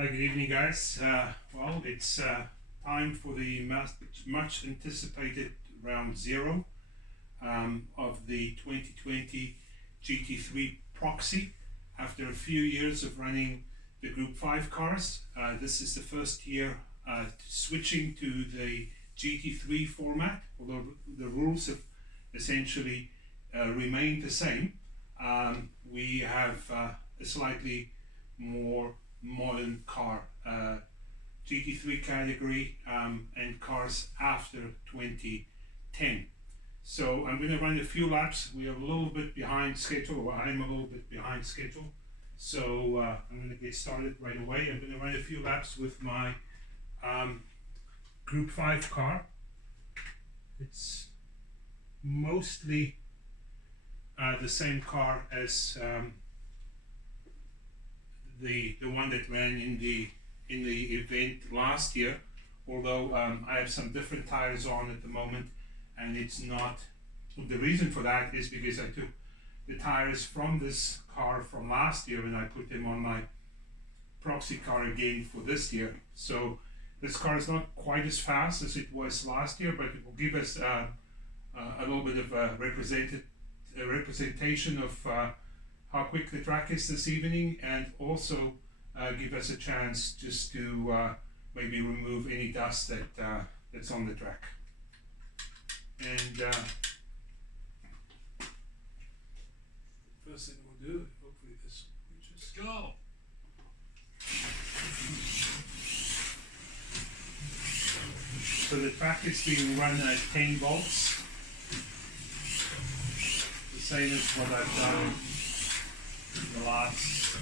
Good evening, guys. Well, it's time for the much anticipated round zero of the 2020 GT3 Proxy. After a few years of running the Group 5 cars, this is the first year switching to the GT3 format, although the rules have essentially remained the same. We have a slightly more modern car, GT3 category, and cars after 2010. So I'm going to run a few laps. We are a little bit behind schedule, or I'm a little bit behind schedule. So I'm going to get started right away. I'm going to run a few laps with my Group 5 car. It's mostly the same car as the one that ran in the event last year, although I have some different tires on at the moment, and it's not. The reason for that is because I took the tires from this car from last year and I put them on my Proxy car again for this year. So this car is not quite as fast as it was last year, but it will give us a little bit of a representation of how quick the track is this evening, and also give us a chance just to maybe remove any dust that's on the track. And first thing we'll do, hopefully this will just go. So the track is being run at 10 volts, the same as what I've done the last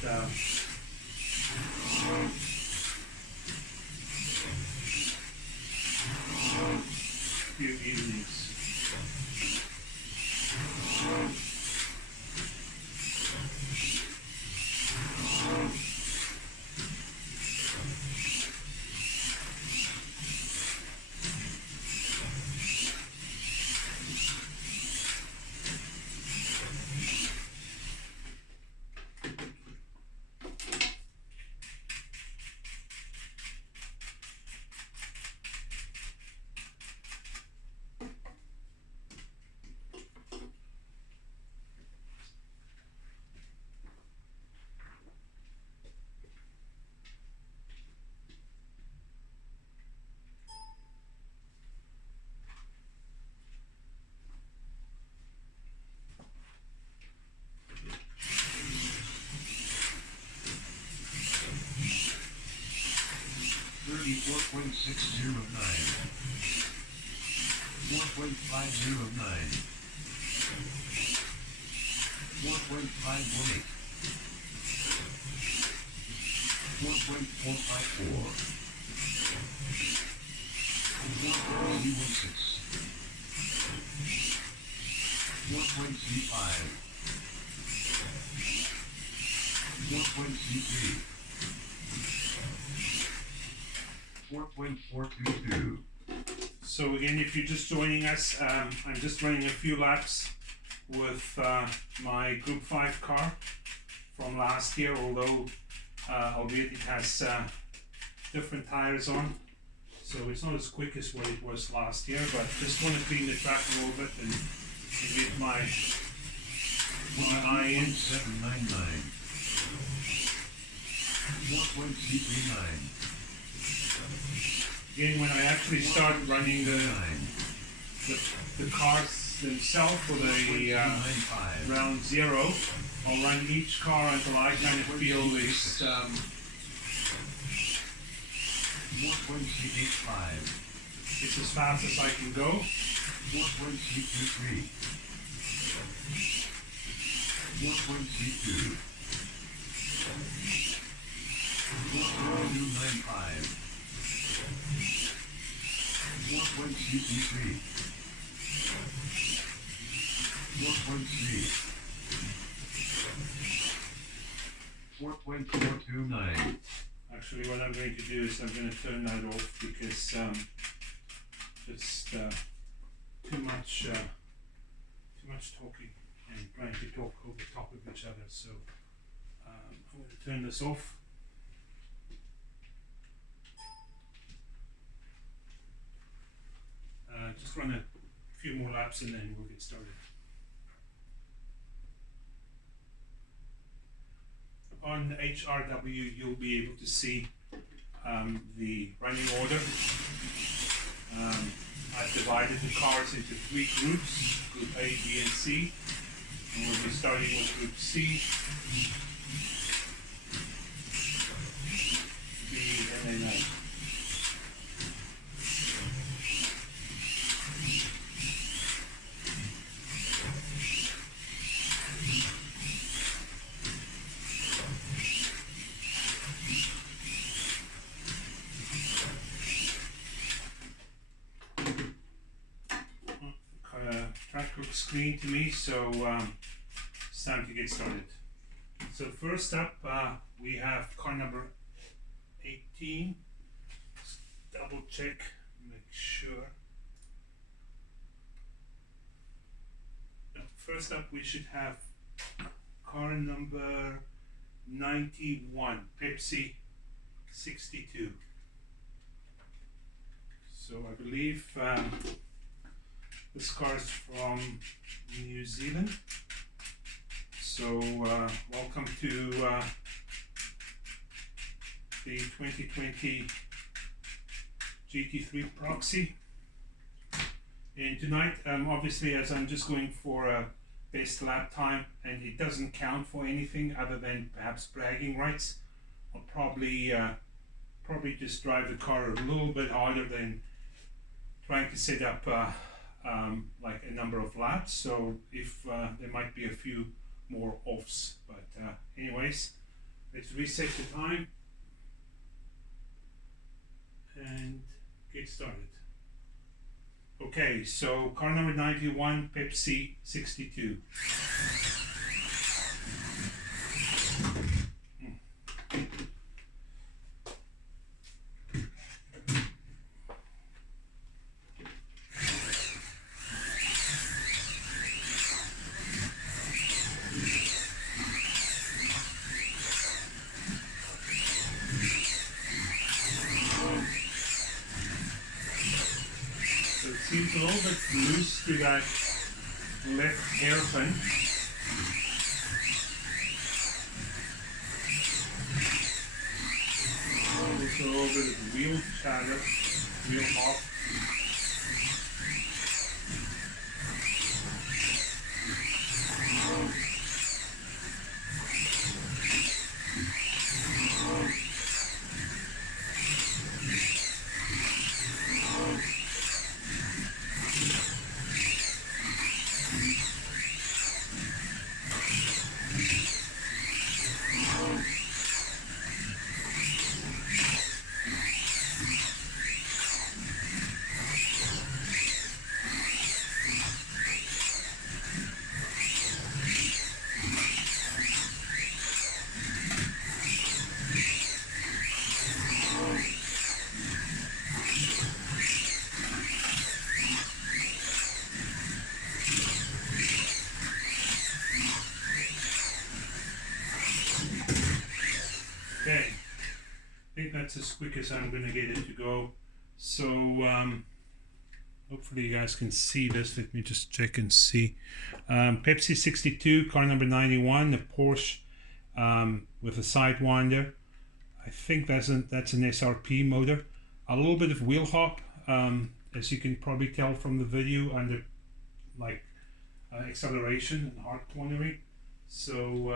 few evenings. .609, 4.509, 4.518, 4.454, 4.316, 4.35, 4.33, 4.422. So again, if you're just joining us, I'm just running a few laps with my Group 5 car from last year, although albeit it has different tires on, so it's not as quick as what it was last year, but just want to clean the track a little bit and get my eye in. 1.799, 4.339. Again, when I actually start running the cars themselves for the round zero, I'll run each car until I kind of feel it's 1.385. It's as fast as I can go. 1.323. 1.32. 1.295. 1.333. 1.3. 4.429. Actually, what I'm going to do is I'm going to turn that off because just too much talking and trying to talk over top of each other. So I'm going to turn this off. run a few more laps and then we'll get started. On HRW, you'll be able to see the running order. I've divided the cars into 3 groups, Group A, B, and C. And we'll be starting with Group C, B, and then A. Track looks clean to me, so it's time to get started. So first up, we have car number 18. Let's double check, make sure. No, first up, we should have car number 91, Pepsi 62. So I believe this car is from New Zealand. So welcome to the 2020 GT3 Proxy. And tonight, obviously, as I'm just going for a best lap time, and it doesn't count for anything other than perhaps bragging rights, I'll probably just drive the car a little bit harder than trying to set up like a number of laps. So if there might be a few more offs, but anyways, let's reset the time and get started. Okay, so car number 91, Pepsi 62. Seems a little bit loose to that left hairpin. There's a little bit of wheel chatter, wheel hop. Okay, I think that's as quick as I'm going to get it to go. So hopefully you guys can see this. Let me just check and see. Pepsi 62, car number 91, a Porsche with a Sidewinder. I think that's an SRP motor. A little bit of wheel hop, as you can probably tell from the video, under like acceleration and hard cornering. So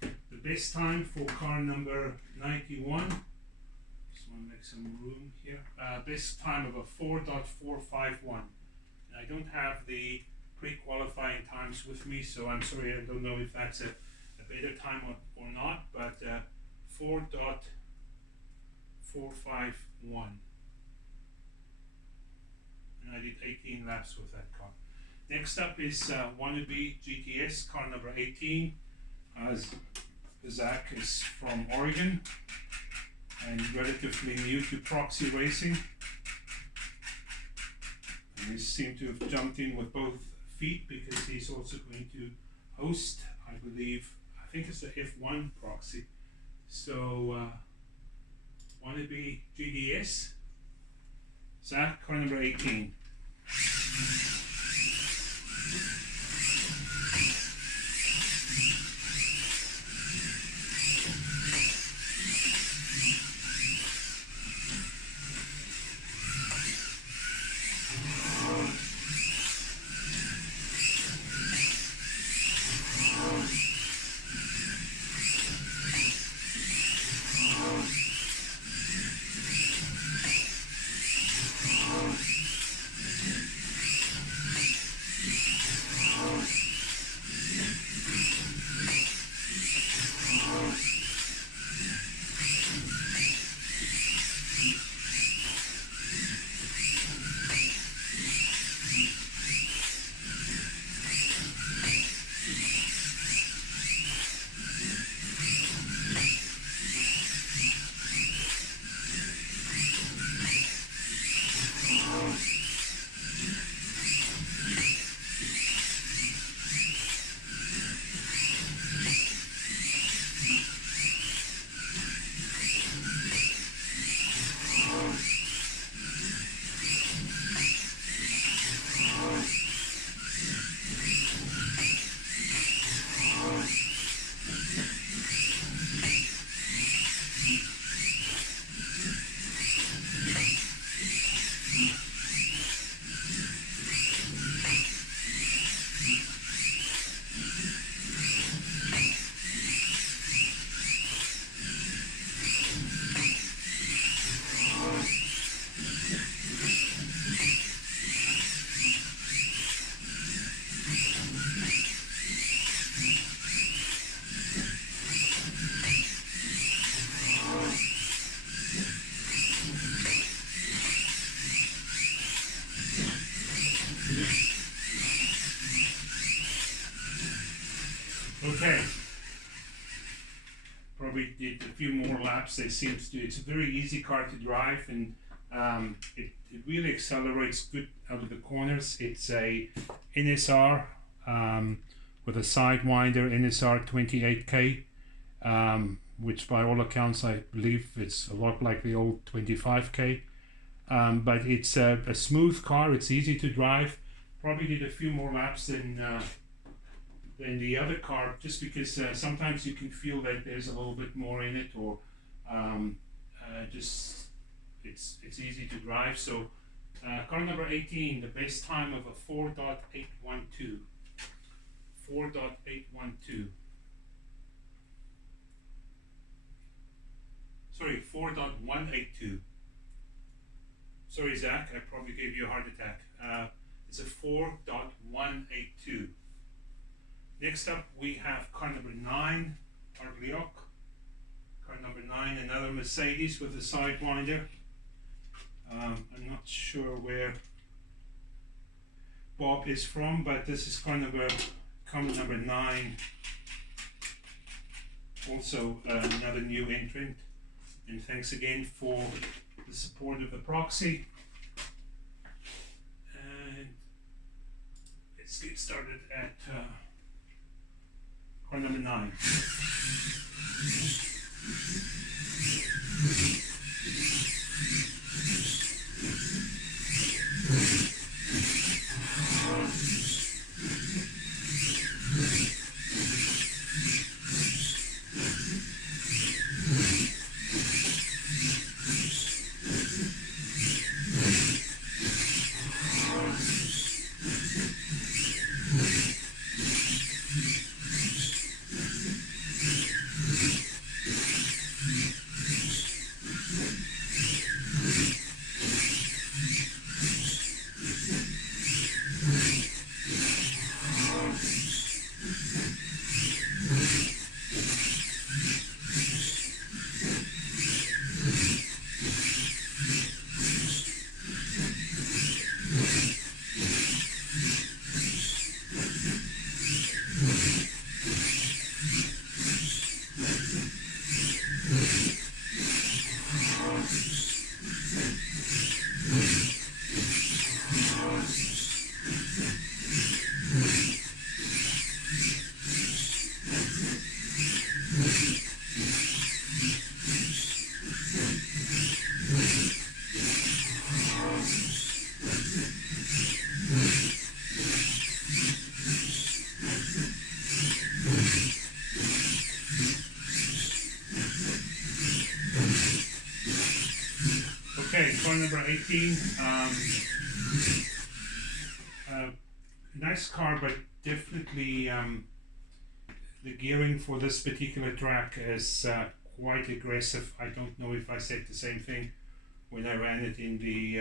the best time for car number 91, just want to make some room here, best time of a 4.451. And I don't have the pre-qualifying times with me, so I'm sorry, I don't know if that's a better time or not, but 4.451. And I did 18 laps with that car. Next up is Wannabe GTS, car number 18. Zach is from Oregon and relatively new to Proxy racing. And he seemed to have jumped in with both feet because he's also going to host, I believe, I think it's the F1 Proxy. So, Wannabe GDS, Zach, car number 18. Okay. Probably did a few more laps. It's a very easy car to drive, and it really accelerates good out of the corners. It's a NSR with a sidewinder, NSR 28K, which by all accounts I believe it's a lot like the old 25K. But it's a smooth car. It's easy to drive. Probably did a few more laps than the other car, just because sometimes you can feel that there's a little bit more in it, or just it's easy to drive. So car number 18, the best time of a 4.812. 4.812. Sorry, 4.182. Sorry, Zach, I probably gave you a heart attack. It's a 4.182. Next up, we have car number 9, Argliok. Car number 9, another Mercedes with a sidewinder. I'm not sure where Bob is from, but this is car number 9. Also another new entrant. And thanks again for the support of the Proxy. And let's get started at car number 9. car number 18. Nice car, but definitely the gearing for this particular track is quite aggressive. I don't know if I said the same thing when I ran it in the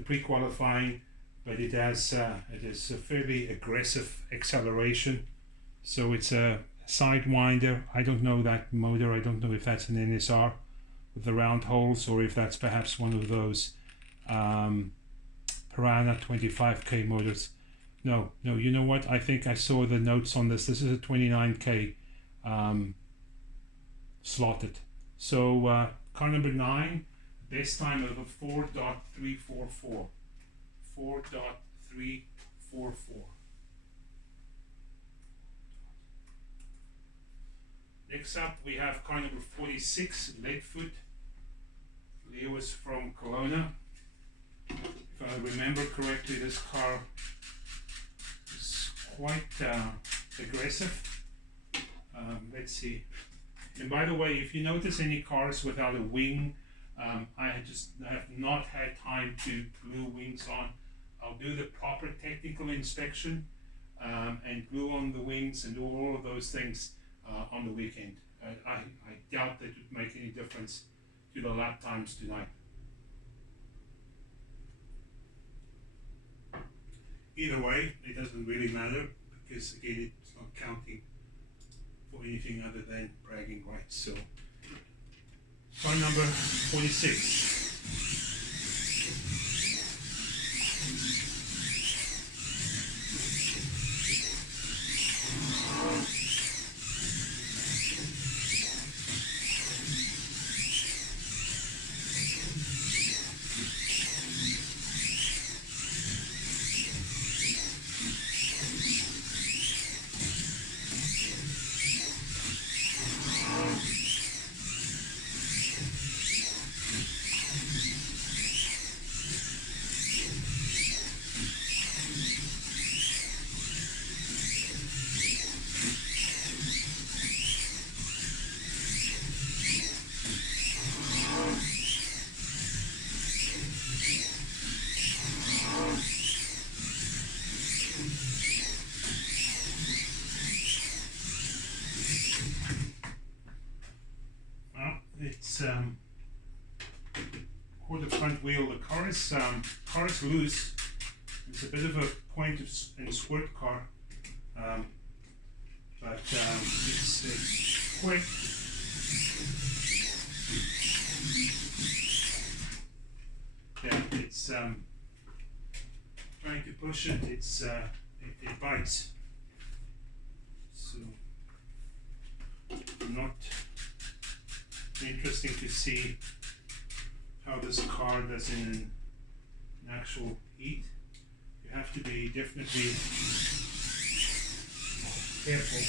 pre-qualifying, but it is a fairly aggressive acceleration. So it's a sidewinder. I don't know that motor. I don't know if that's an NSR with the round holes, or if that's perhaps one of those Piranha 25k motors. No, you know what? I think I saw the notes on this. This is a 29k slotted. So car number 9, best time of a 4.344. 4.344. Next up, we have car number 46, Leadfoot. Lewis from Kelowna. If I remember correctly, this car is quite aggressive. Let's see. And by the way, if you notice any cars without a wing, I have not had time to glue wings on. I'll do the proper technical inspection and glue on the wings and do all of those things on the weekend. I doubt that it would make any difference to the lap times tonight. Either way, it doesn't really matter, because again, it's not counting for anything other than bragging rights. So, car number 46. It's for the front wheel. The car is loose. It's a bit of a point and squirt car, but it's quick. Yeah, it's trying to push it. It bites. So not interesting to see how this car does in an actual heat. You have to be definitely careful.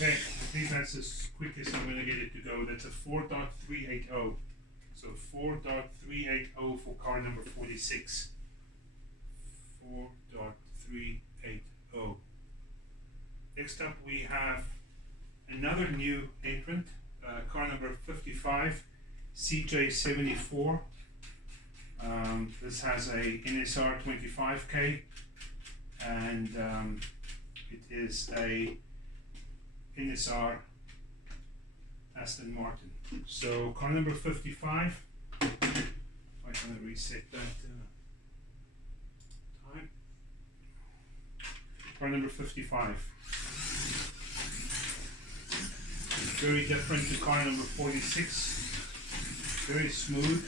Okay, I think that's as quick as I'm going to get it to go. That's a 4.380. So 4.380 for car number 46. 4.380. Next up we have another new entrant, car number 55, CJ74. This has a NSR 25K, and it is a NSR Aston Martin. So car number 55, I'm going to reset that time. Car number 55. Very different to car number 46. very smooth.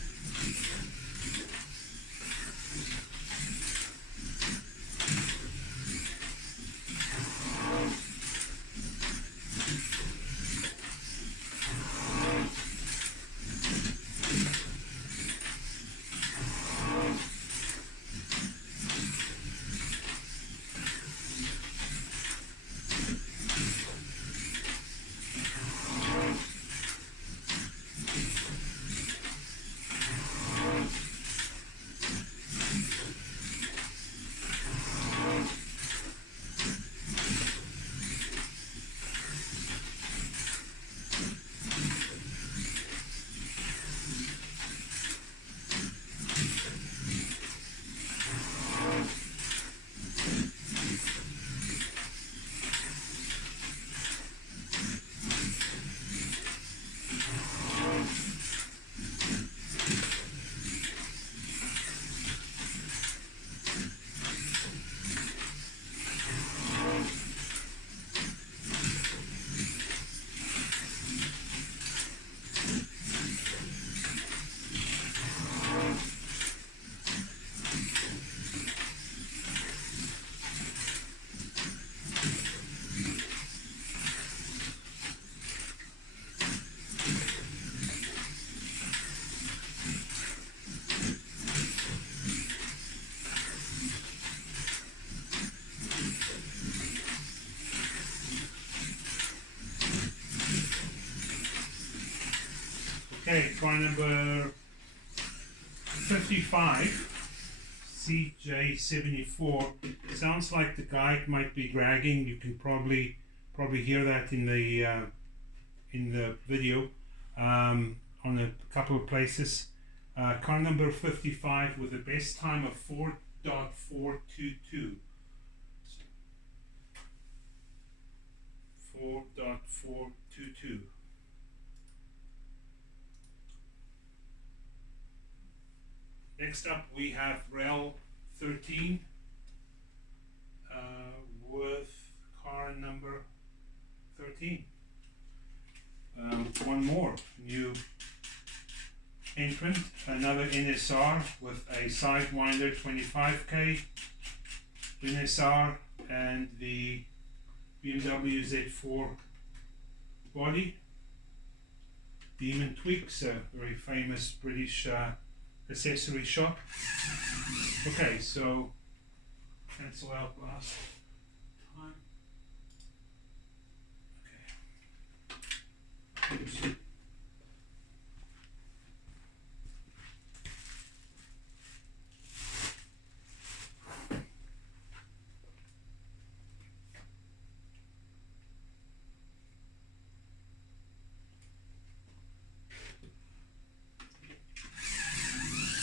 Okay, car number 55, CJ74. Sounds like the guide might be dragging. You can probably hear that in the video on a couple of places. Car number 55 with the best time of 4.422. 4.422. Next up we have rail 13 with car number 13. One more new entrant, another NSR with a Sidewinder 25K NSR and the BMW Z4 body. Demon Tweaks, a very famous British accessory shop. Okay, so cancel out last time. Okay. Oops.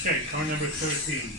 Okay, car number 13.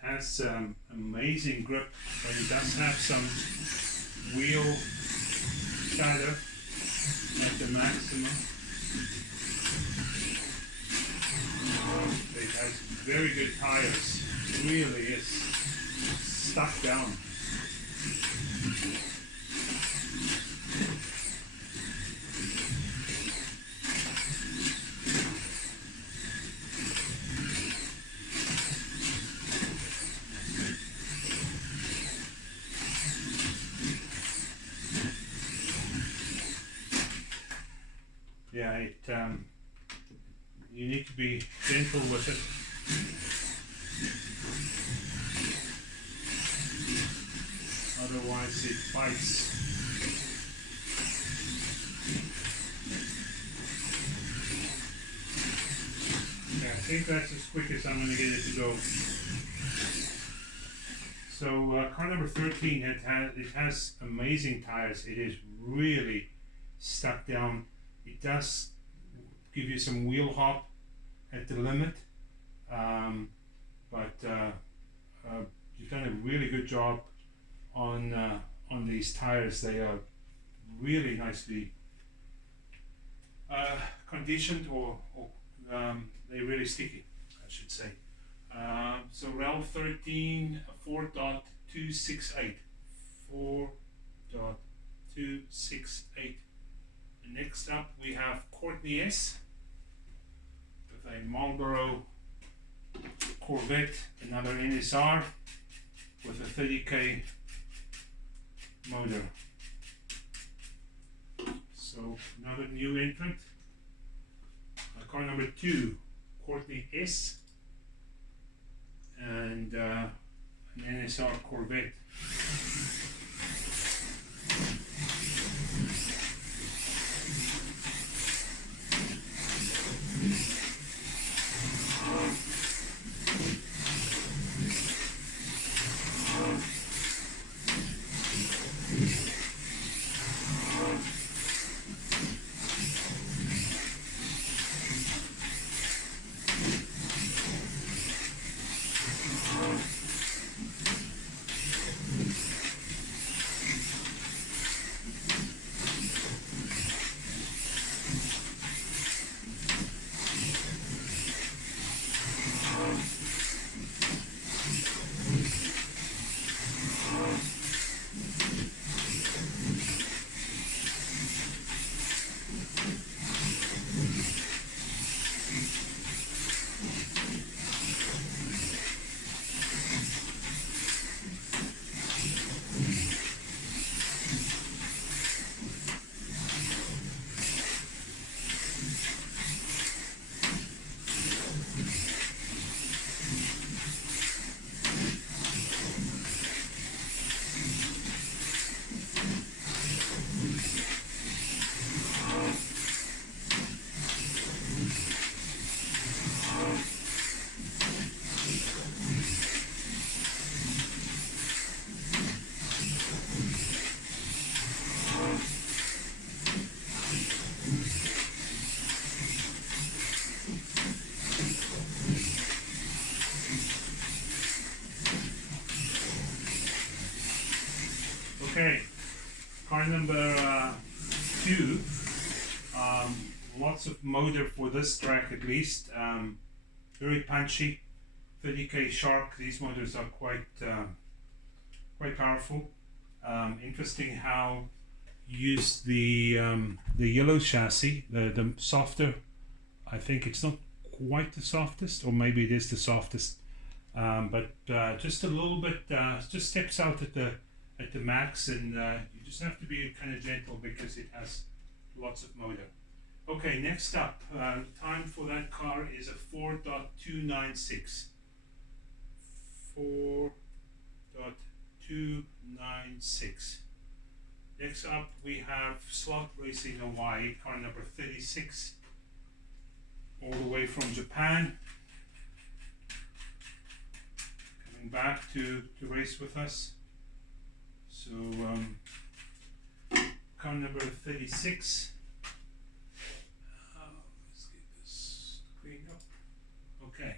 Has amazing grip, but it does have some wheel shadow at the maximum. It has very good tires. It really is stuck down. Yeah, you need to be gentle with it. Otherwise it bites. Okay, I think that's as quick as I'm going to get it to go. So car number 13, it has amazing tires. It is really stuck down. It does give you some wheel hop at the limit, but you've done a really good job on these tires. They are really nicely conditioned, or they're really sticky, I should say. So RAL 13 4.268. 4.268. Next up we have Courtney S with a Marlboro Corvette, another NSR with a 30k motor. So another new entrant. Car number 2, Courtney S, and an NSR Corvette. Okay, car number 2, lots of motor for this track at least, very punchy, 30k shark. These motors are quite powerful. Interesting how you use the yellow chassis, the softer. I think it's not quite the softest, or maybe it is the softest, but just a little bit, just steps out at the max, and you just have to be kind of gentle because it has lots of motor. Okay, next up, time for that car is a 4.296. 4.296. Next up we have Slot Racing Hawaii, car number 36, all the way from Japan, coming back to race with us. So car number 36. Let's get this screen up. Okay.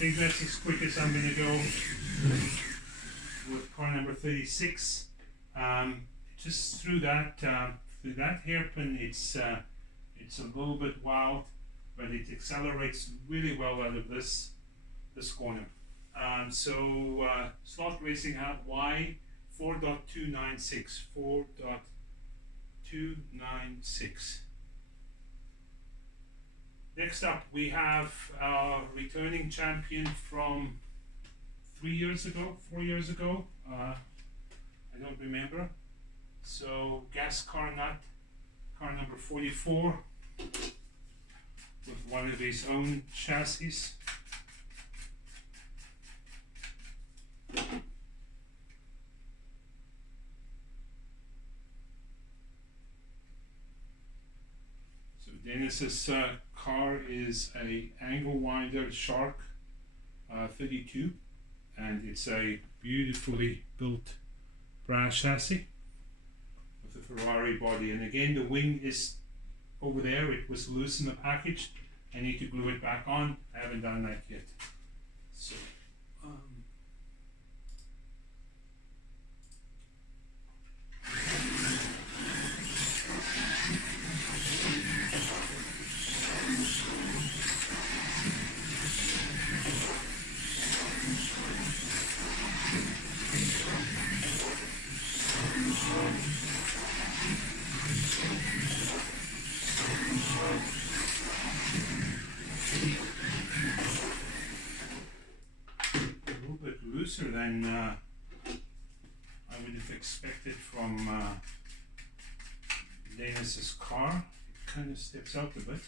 think that's as quick as I'm going to go with car number 36. Just through that hairpin, it's a little bit wild, but it accelerates really well out of this corner. Slot racing out Y 4.296. 4.296. Next up, we have our returning champion from 4 years ago. I don't remember. So gas car nut, car number 44, with one of his own chassis. So Dennis's car is a angle winder Shark 32, and it's a beautifully built brass chassis with a Ferrari body. And again, the wing is over there. It was loose in the package. I need to glue it back on. I haven't done that yet. So looser than I would have expected from Dennis's car. It kind of steps out a bit.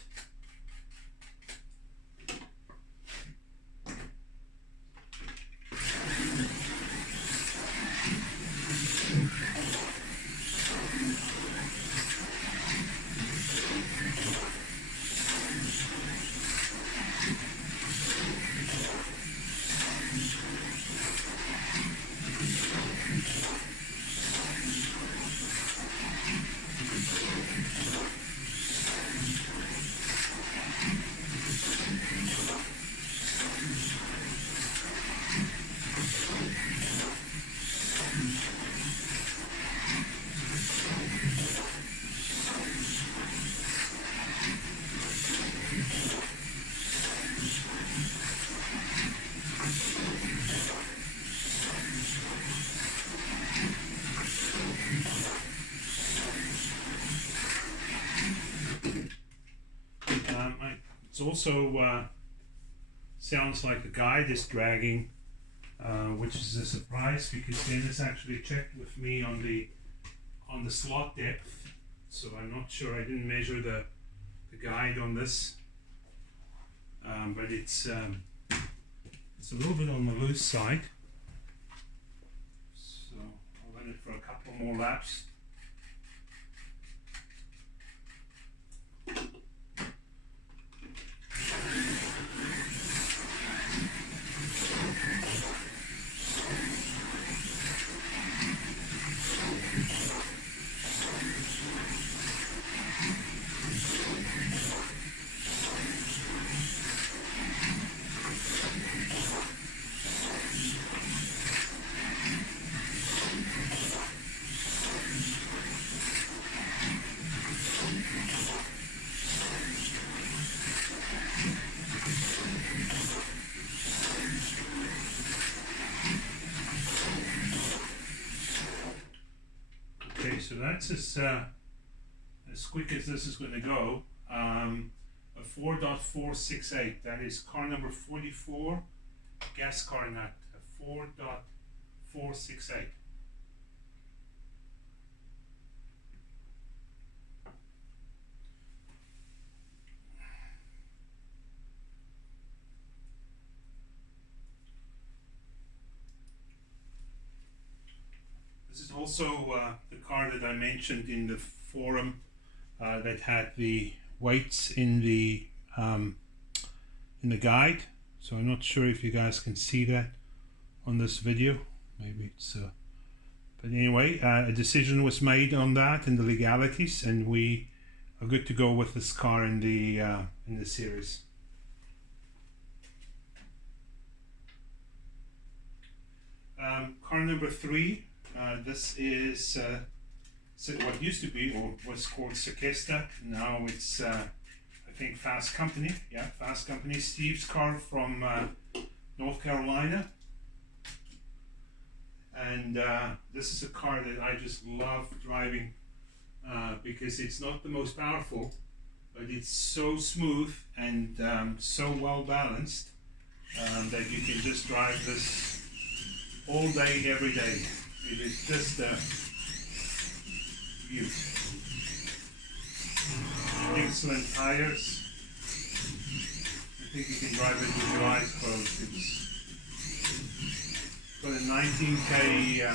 It's also sounds like the guide is dragging, which is a surprise because Dennis actually checked with me on the slot depth, so I'm not sure. I didn't measure the guide on this, but it's a little bit on the loose side. So I'll run it for a couple more laps. So that's as quick as this is going to go. A 4.468. That is car number 44, gas car nut. A 4.468. This is also the car that I mentioned in the forum that had the weights in the guide. So I'm not sure if you guys can see that on this video. Maybe it's but anyway, a decision was made on that and the legalities, and we are good to go with this car in the series. Car number 3. This is what used to be or was called Sakesta. Now it's I think Fast Company. Yeah, Fast Company. Steve's car from North Carolina. And this is a car that I just love driving because it's not the most powerful, but it's so smooth and so well balanced that you can just drive this all day, every day. It is just a beaut. Excellent tires. I think you can drive it with your eyes closed. It's got a 19K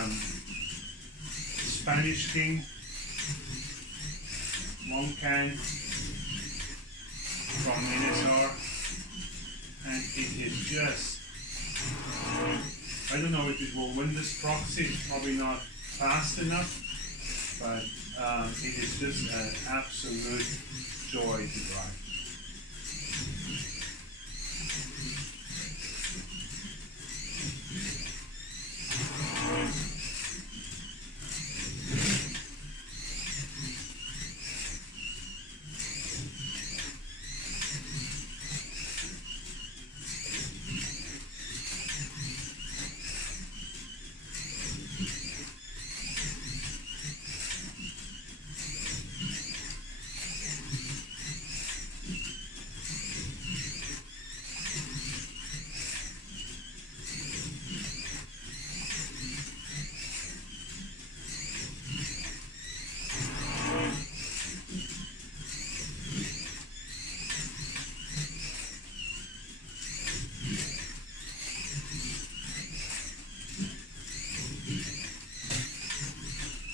Spanish King long can from NSR, and it is just, I don't know if it will win this Proxy. It's probably not fast enough, but it is just an absolute joy to drive.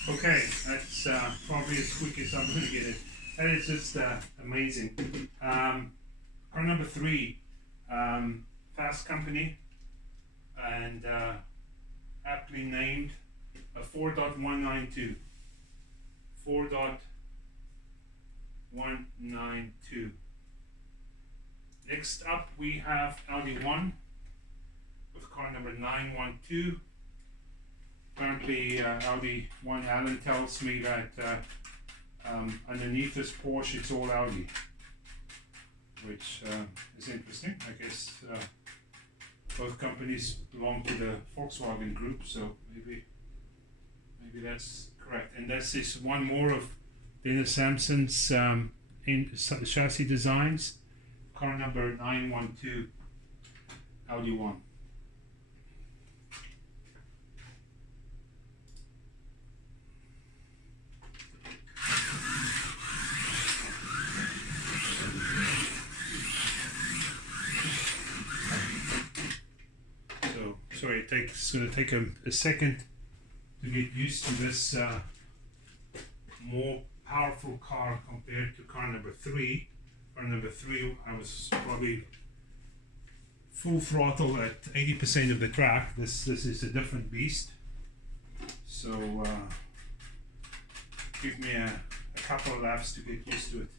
Okay, that's probably as quick as I'm going to get it. That is just amazing. Car number 3, Fast Company, and aptly named a 4.192. 4.192. Next up we have Audi 1 with car number 912. Apparently Audi 1, Alan tells me that underneath this Porsche it's all Audi, which is interesting. I guess both companies belong to the Volkswagen group, so maybe that's correct. And this is one more of Dennis Sampson's chassis designs, car number 912, Audi 1. Sorry, it's going to take a second to get used to this more powerful car compared to car number 3. Car number 3, I was probably full throttle at 80% of the track. This is a different beast. So give me a couple of laps to get used to it.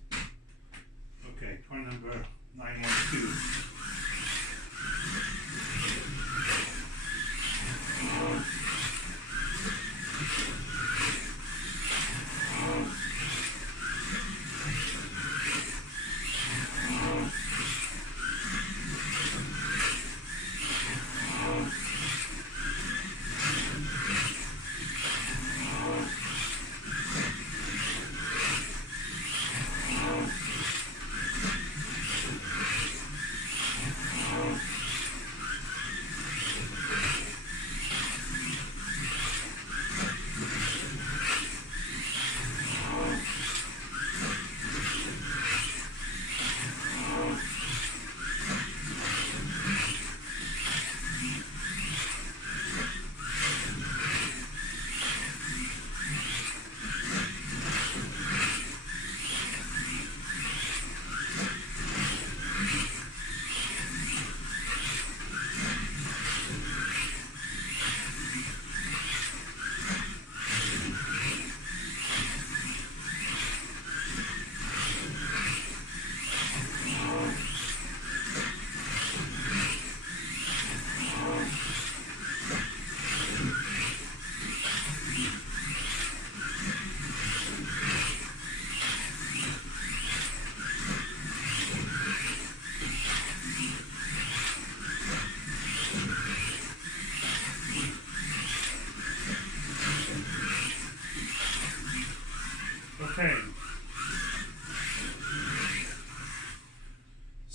Okay, car number 912.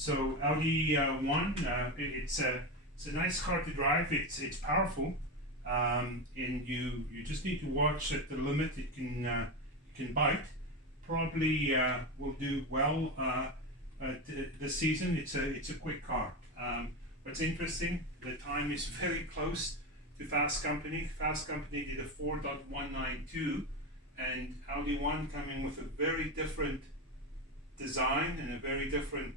So Audi one, it's a nice car to drive. It's powerful, and you just need to watch at the limit it can bite. Probably will do well this season. It's a quick car. What's interesting, the time is very close to Fast Company. Fast Company did a 4.192, and Audi one coming with a very different design and a very different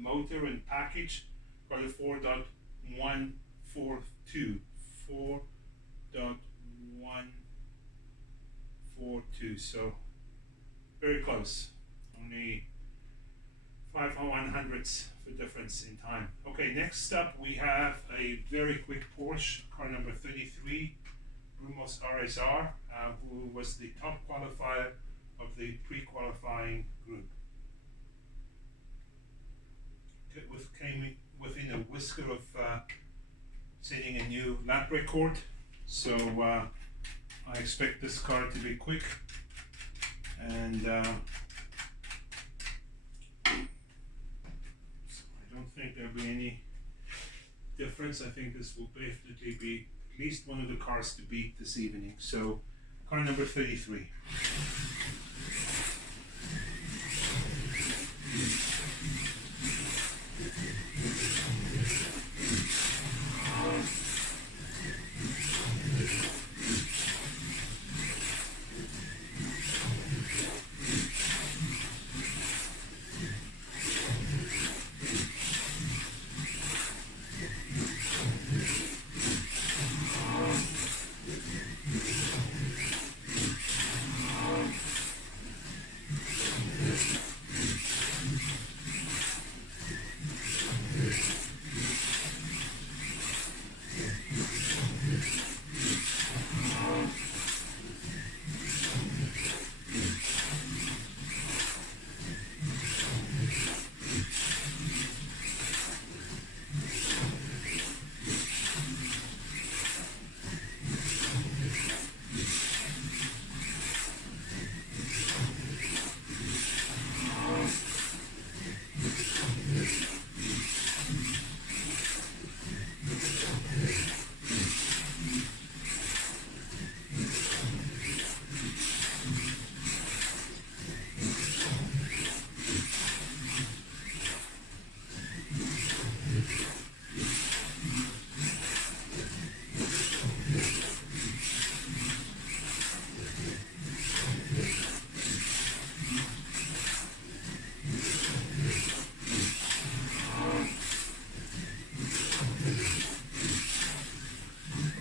motor and package, got a 4.142. 4.142, so very close, only 5/100ths of a difference in time. Okay, next up we have a very quick Porsche, car number 33, Brumos RSR, who was the top qualifier of the pre-qualifying group. Came within a whisker of setting a new lap record, so I expect this car to be quick, and so I don't think there'll be any difference. I think this will definitely be at least one of the cars to beat this evening. So car number 33.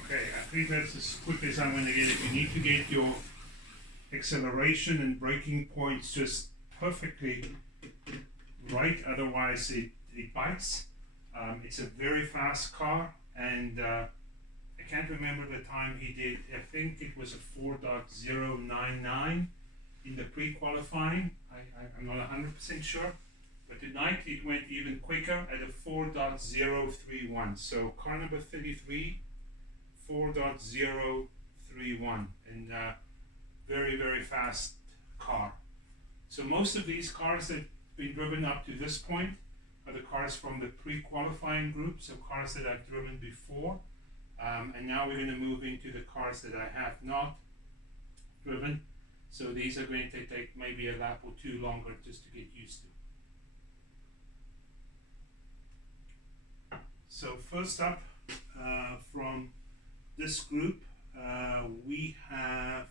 I think that's as quick as I'm going to get it. You need to get your acceleration and braking points just perfectly right, otherwise it bites. It's a very fast car, and I can't remember the time he did. I think it was a 4.099 in the pre-qualifying. I'm not 100% sure, but tonight it went even quicker at a 4.031. So car number 33, 4.031, and very, very fast car. So most of these cars that have been driven up to this point are the cars from the pre-qualifying group, so cars that I've driven before. And now we're going to move into the cars that I have not driven. So these are going to take maybe a lap or two longer just to get used to. So first up from this group, we have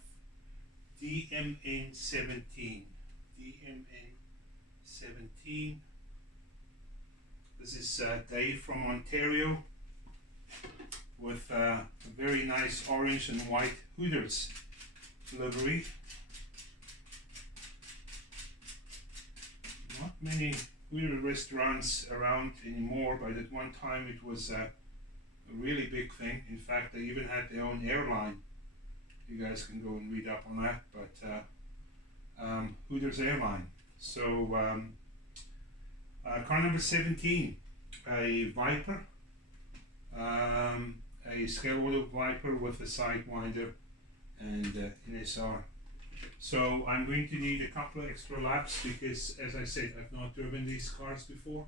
DMN17. DMN17. This is Dave from Ontario with a very nice orange and white Hooters livery. Not many Hooter restaurants around anymore, but at one time it was a really big thing. In fact, they even had their own airline. You guys can go and read up on that, but Hooters Airline. So car number 17, a Viper, a scale auto Viper with a Sidewinder and NSR. So I'm going to need a couple of extra laps because, as I said, I've not driven these cars before.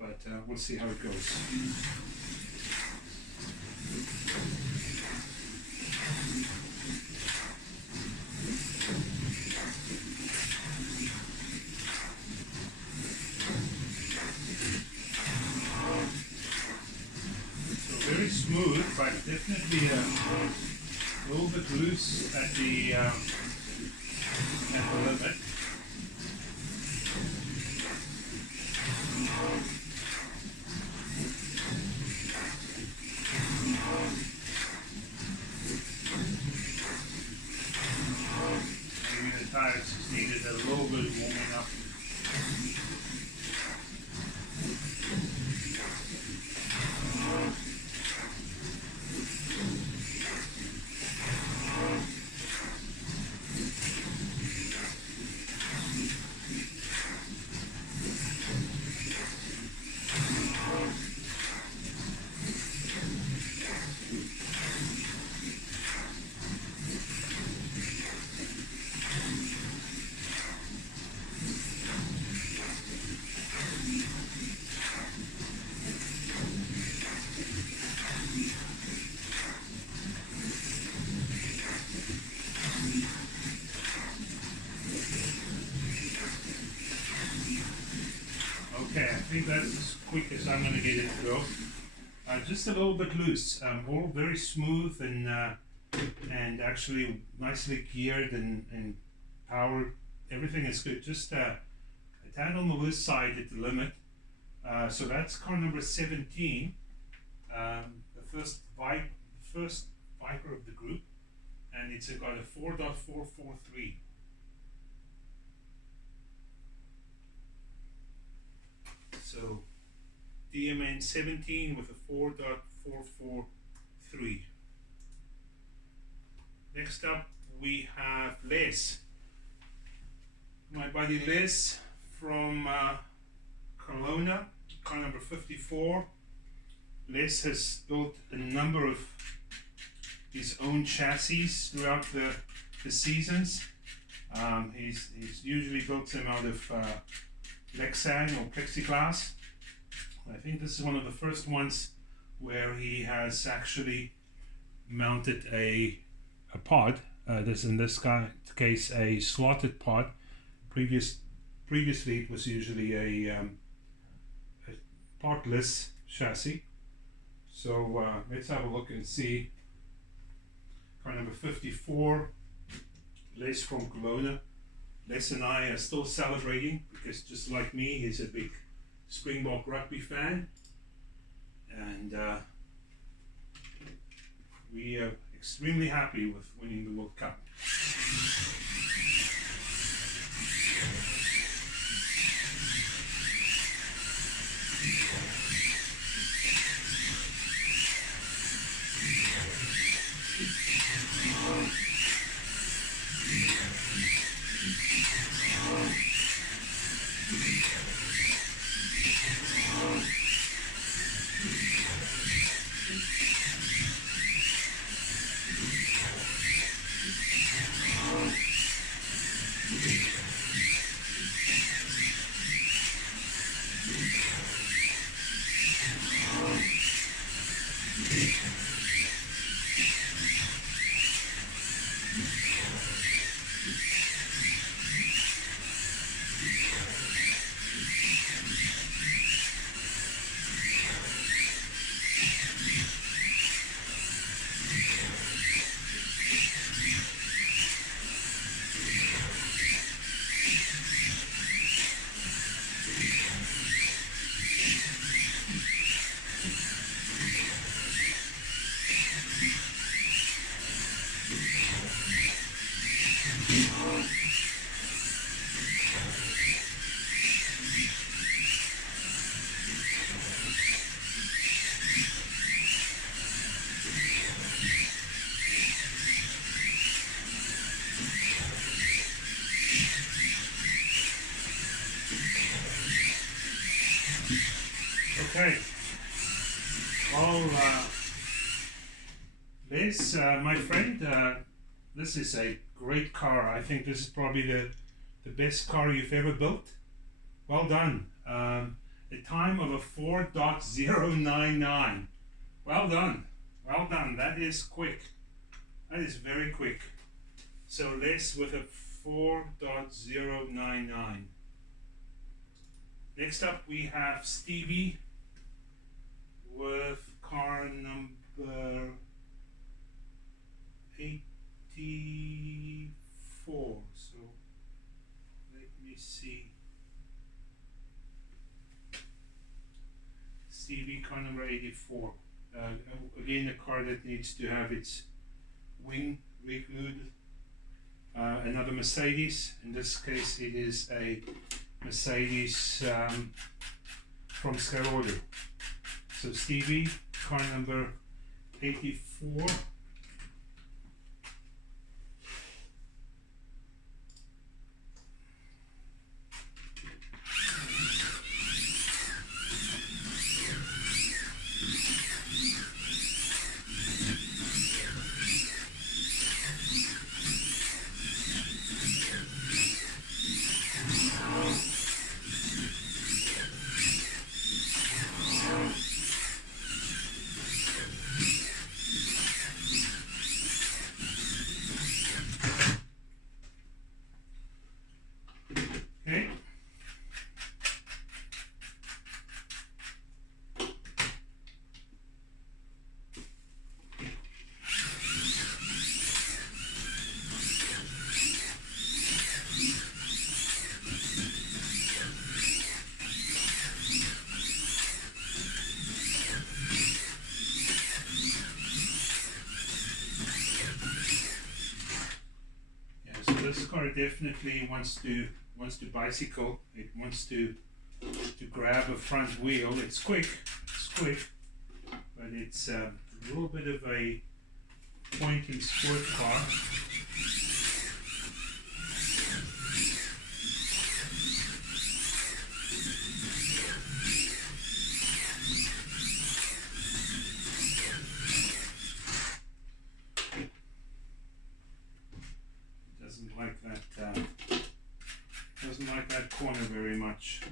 but we'll see how it goes. So very smooth, but definitely a little bit loose at the limit. Maybe the tires just needed a little bit of warming up. Okay, I think that's as quick as I'm going to get it to go. Just a little bit loose. All very smooth and actually nicely geared and powered. Everything is good. Just a tad on the loose side at the limit. So that's car number 17, the first Viper of the group, and it's got a 4.443. So DMN 17 with a 4.443. Next up we have Les. My buddy Les from Kelowna, car number 54. Les has built a number of his own chassis throughout the seasons. He's usually built them out of Lexan or plexiglass. I think this is one of the first ones where he has actually mounted a pod. This in this case a slotted pod. Previously it was usually a partless chassis. So let's have a look and see. Car number 54, Les from Kelowna. Les and I are still celebrating because, just like me, he's a big Springbok rugby fan, and we are extremely happy with winning the World Cup. Okay. Well, Les, my friend, this is a great car. I think this is probably the best car you've ever built. Well done. the time of a 4.099. Well done. Well done. That is quick. That is very quick. So less with a 4.099. Next up we have Stevie with car number 84. So let me see. Stevie, car number 84. Again, a car that needs to have its wing re-glued. Another Mercedes. In this case, it is a Mercedes from Scarolio. So Stevie, car number 84. Okay. So this car definitely wants to bicycle. It wants to grab a front wheel. It's quick, but it's a little bit of a pointing sport car. Doesn't like that corner very much.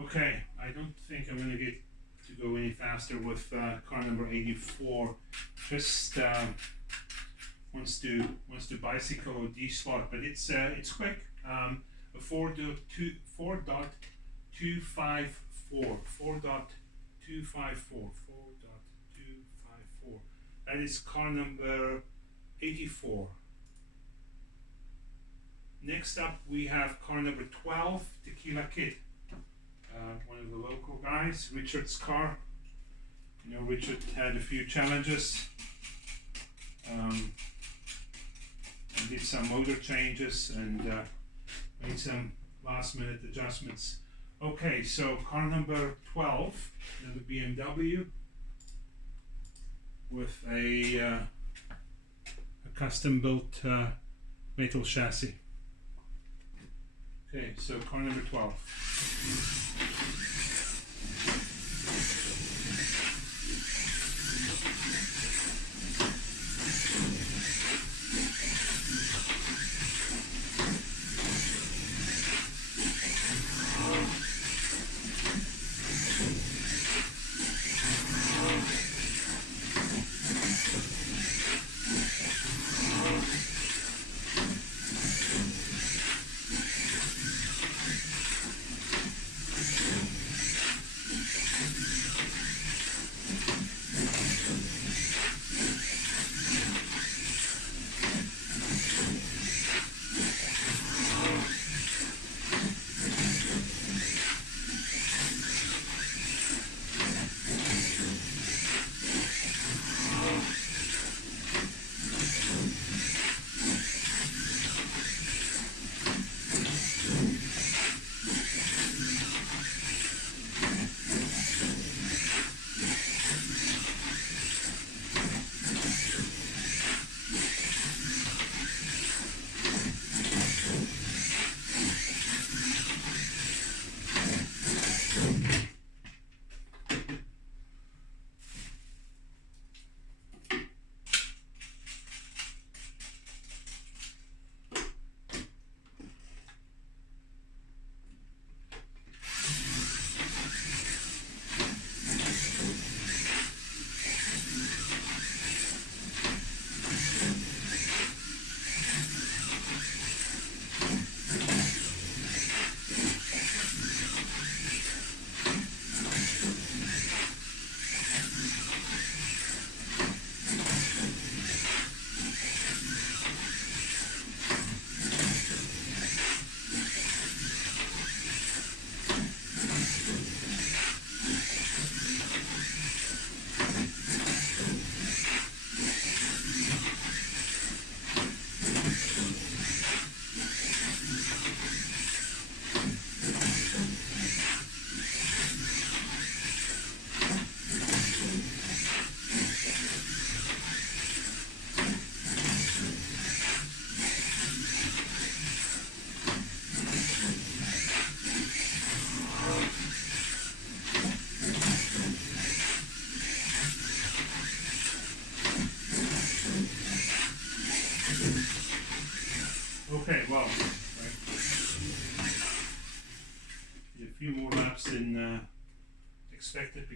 Okay, I don't think I'm going to get to go any faster with car number 84. Just wants to bicycle or D-slot, but it's quick. A 4.254. 4.254. That is car number 84. Next up we have car number 12, Tequila Kid. One of the local guys, Richard's car. You know, Richard had a few challenges. Did some motor changes and made some last minute adjustments. Okay, so car number 12, another BMW with a custom built metal chassis. Okay, so car number 12.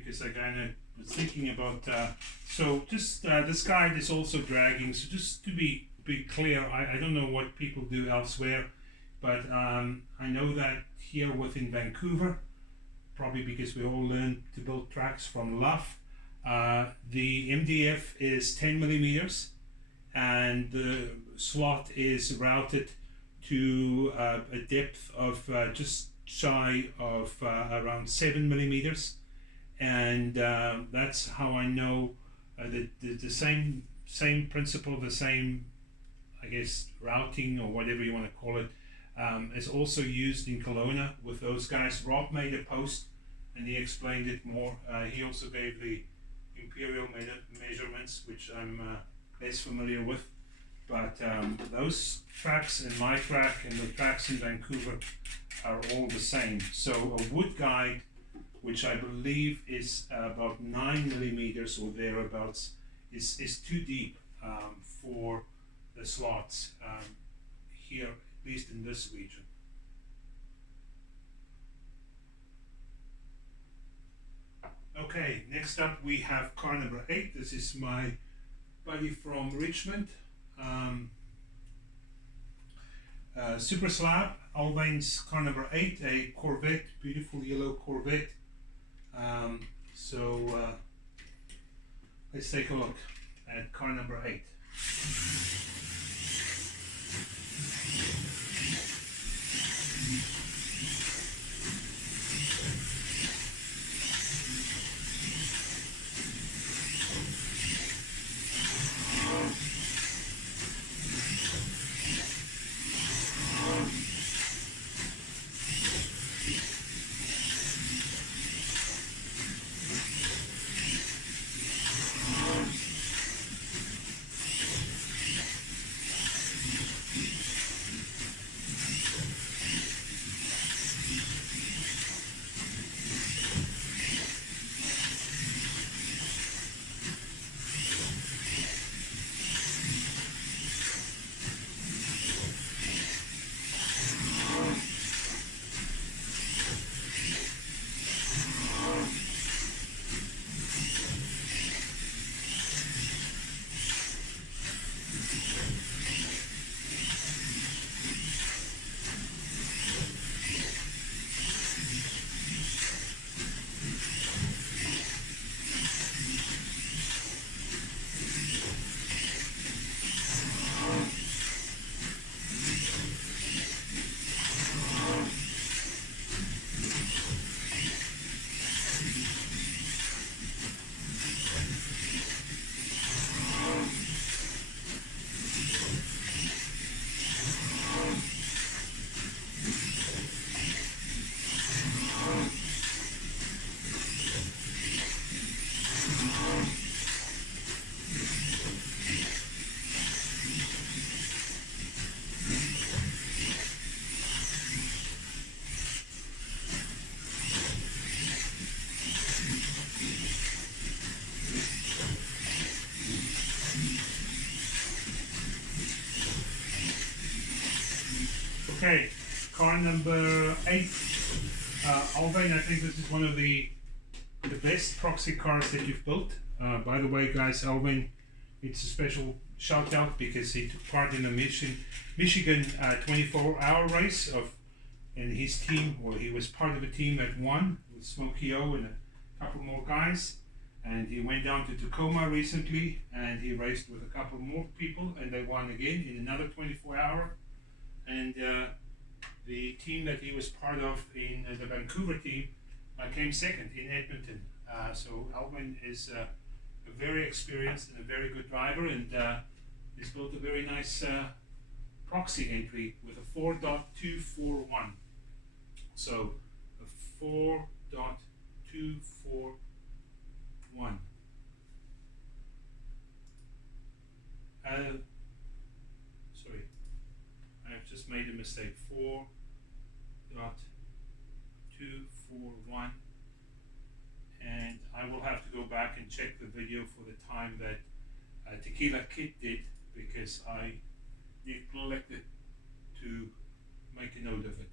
because I kind of was thinking about. So just this guide is also dragging. So just to be clear, I don't know what people do elsewhere, but I know that here within Vancouver, probably because we all learned to build tracks from Luff, the MDF is 10 millimeters, and the slot is routed to a depth of just shy of around 7 millimeters, and that's how I know the same principle, the same, I guess, routing or whatever you want to call it, is also used in Kelowna with those guys. Rob made a post and he explained it more. He also gave the imperial measurements, which I'm less familiar with. But those tracks and my track and the tracks in Vancouver are all the same. So a wood guide, which I believe is about 9 millimeters or thereabouts, is too deep for the slots here, at least in this region. Okay, next up we have car number 8. This is my buddy from Richmond. Super Slab, Alvain's car number 8, a Corvette, beautiful yellow Corvette. Let's take a look at car number 8. Okay, car number 8. Alvain, I think this is one of the best Proxy cars that you've built. By the way, guys, Alvain, it's a special shout out because he took part in a Michigan 24-hour race and his team, or he was part of a team that won with Smokey O and a couple more guys. And he went down to Tacoma recently and he raced with a couple more people and they won again in another 24-hour. And the team that he was part of in the Vancouver team came second in Edmonton. So Alvin is a very experienced and a very good driver, and he's built a very nice Proxy entry with a 4.241. So a 4.241. Sorry, I've just made a mistake. 4.241, and I will have to go back and check the video for the time that Tequila Kid did, because I neglected to make a note of it.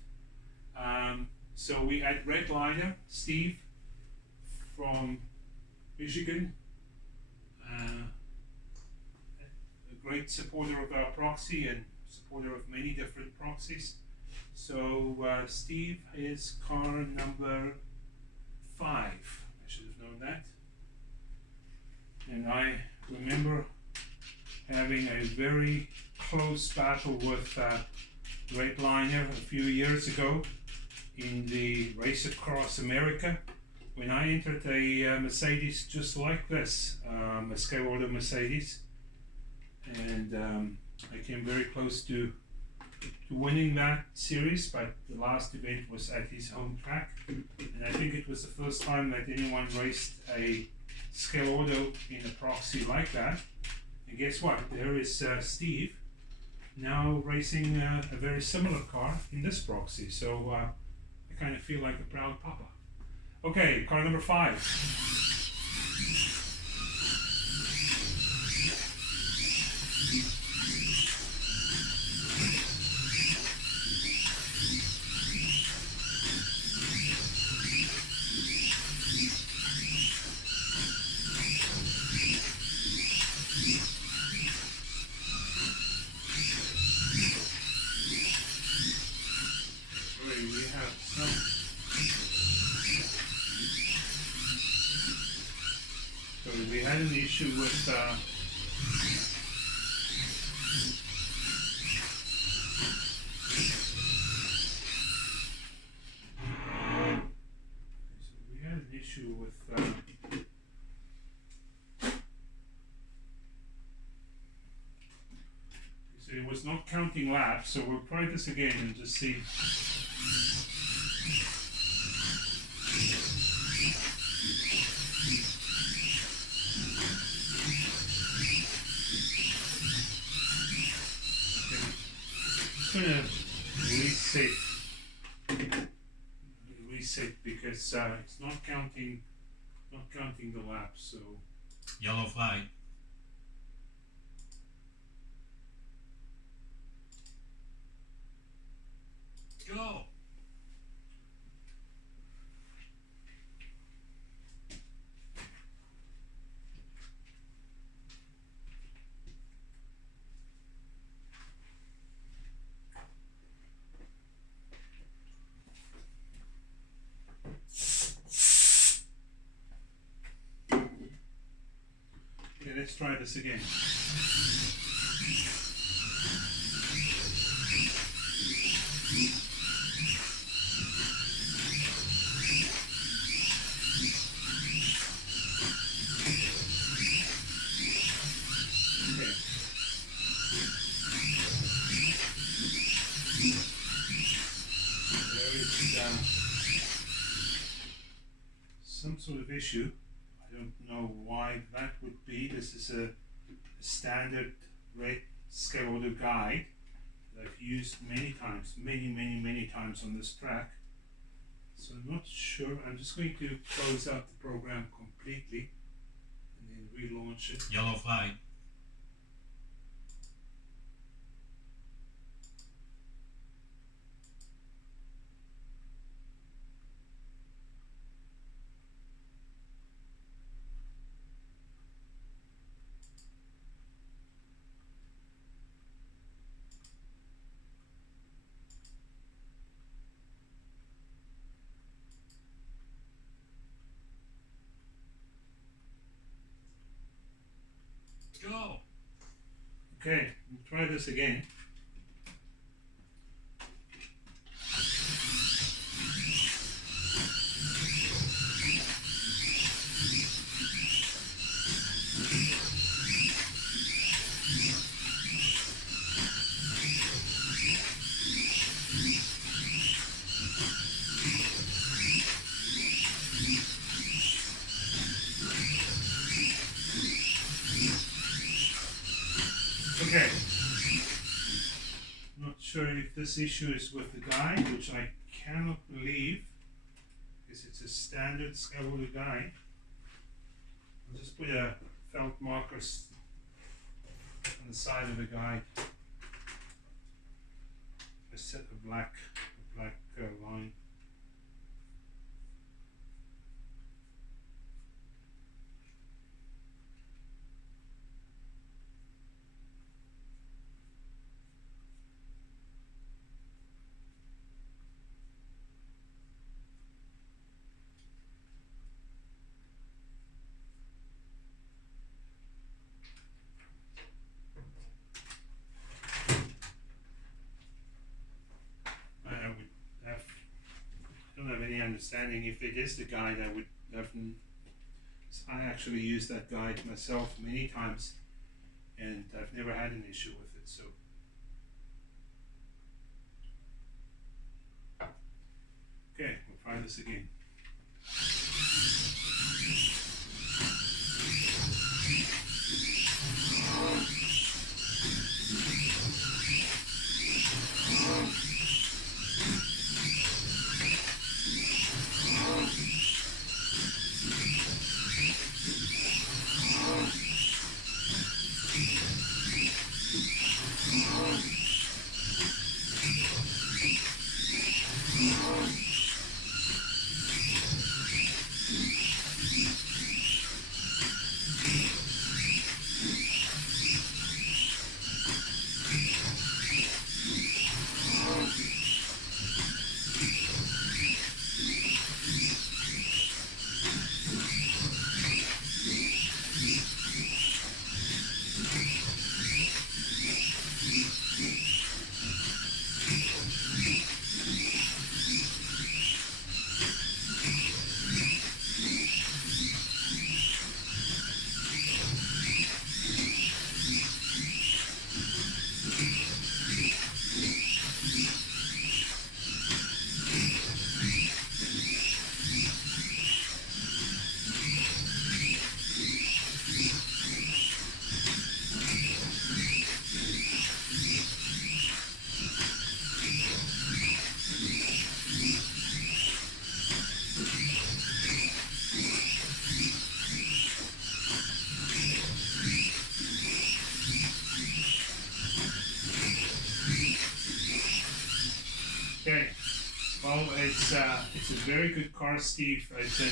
So we had Redliner, Steve, from Michigan, a great supporter of our proxy and supporter of many different proxies. So Steve is car number 5. I should have known that. And I remember having a very close battle with Red Liner a few years ago in the Race Across America when I entered a Mercedes just like this, a scale order Mercedes, and I came very close to winning that series, but the last event was at his home track, and I think it was the first time that anyone raced a scale order in a proxy like that. And guess what? There is Steve now racing a very similar car in this proxy. So I kind of feel like a proud papa. Okay, car number 5. We had an issue with so it was not counting laps, so we'll try this again and just see. I'm gonna reset because it's not counting the laps. So yellow flag. Go. Okay, let's try this again. Some sort of issue. I don't know why that would be. This is a standard red scale order guide that I've used many times, many times on this track. So I'm not sure. I'm just going to close out the program completely and then relaunch it. Yellow flag. Go. Okay, we'll try this again. Okay. Not sure if this issue is with the guide, which I cannot believe, because it's a standard scale order guide. I'll just put a felt marker on the side of the guide. A set of black line. understanding, if it is the guide, I would have. I actually use that guide myself many times, and I've never had an issue with it. So, okay, we'll try this again. Okay, well, it's a very good car, Steve. It's an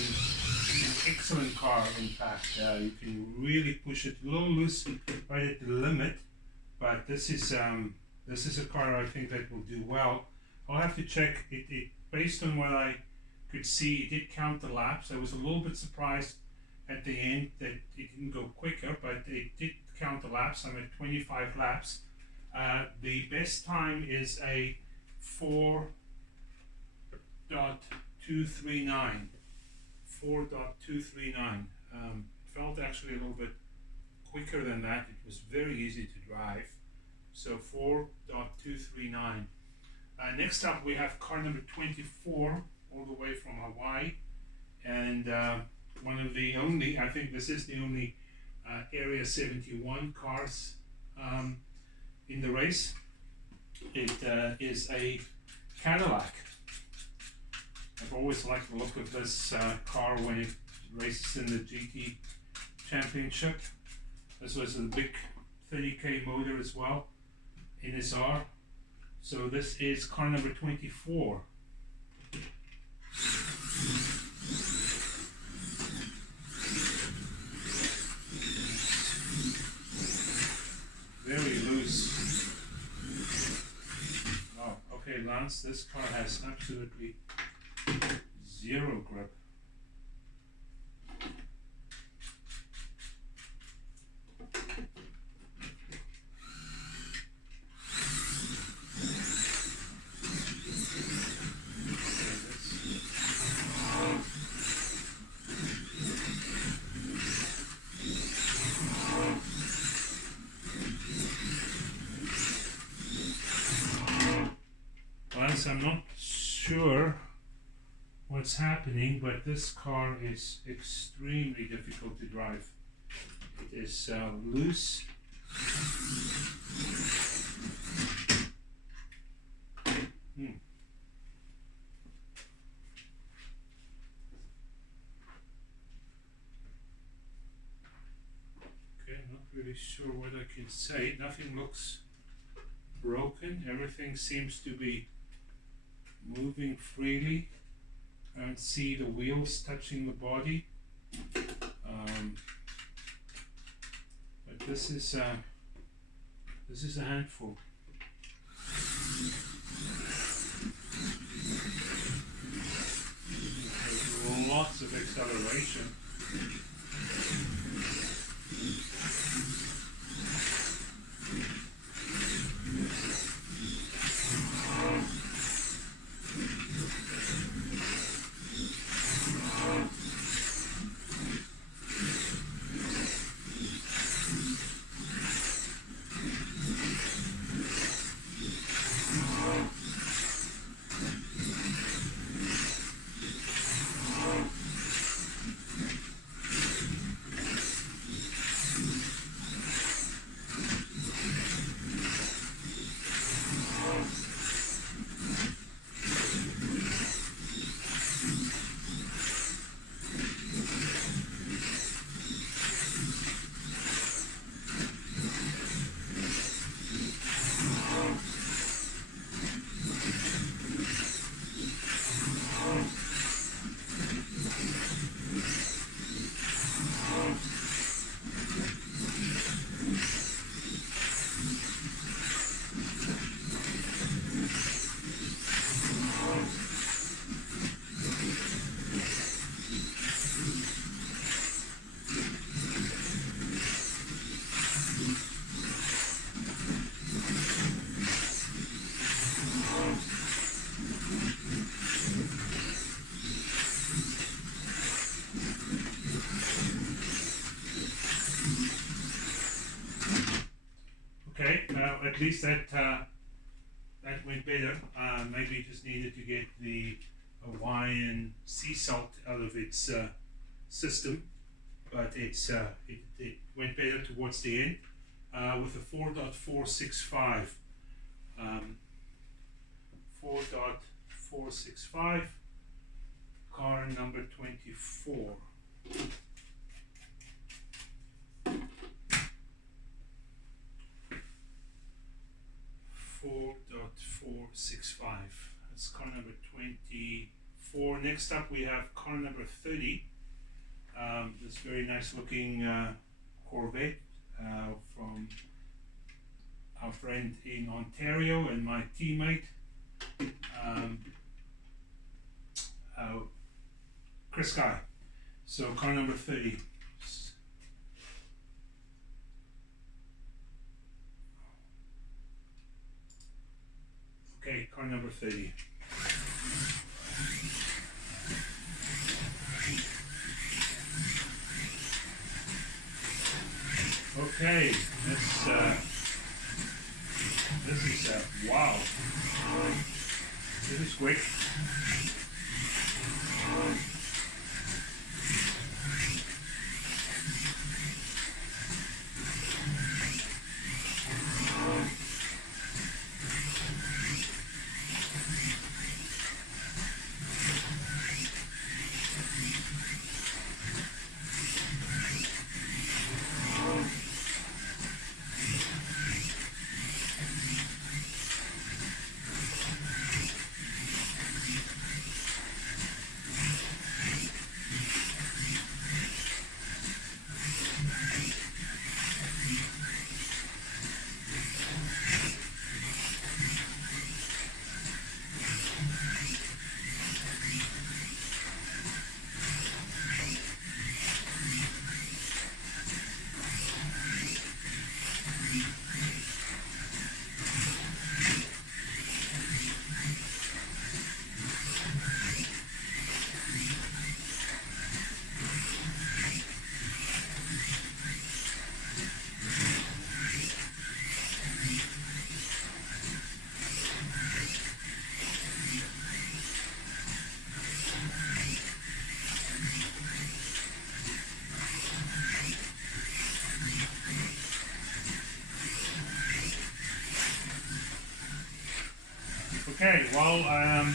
excellent car, in fact. You can really push it a little loose right at the limit, but this is a car I think that will do well. I'll have to check it. Based on what I could see, it did count the laps. I was a little bit surprised at the end that it didn't go quicker, but it did count the laps. I'm at 25 laps. The best time is a 4.239. 4.239. Felt actually a little bit quicker than that. It was very easy to drive. So 4.239. Next up we have car number 24, all the way from Hawaii, and one of the only, I think this is the only Area 71 cars in the race. It is a Cadillac. I've always liked the look of this car when it races in the GT Championship. This was a big 30k motor as well, NSR. So this is car number 24. Very loose. Oh, okay, Lance, this car has absolutely zero grip. I'm not sure what's happening, but this car is extremely difficult to drive. It is loose. Okay, not really sure what I can say. Nothing looks broken. Everything seems to be moving freely. And see the wheels touching the body. But this is a handful. There's lots of acceleration. least that went better. Maybe it just needed to get the Hawaiian sea salt out of its system, but it went better towards the end with a 4.465. 4.465, car number 24. 4.465. That's car number 24. Next up we have car number 30. This very nice looking Corvette from our friend in Ontario and my teammate Chris Guy. So car number 30. Okay, car number 30. Okay, this is wow. This is quick. Okay, well,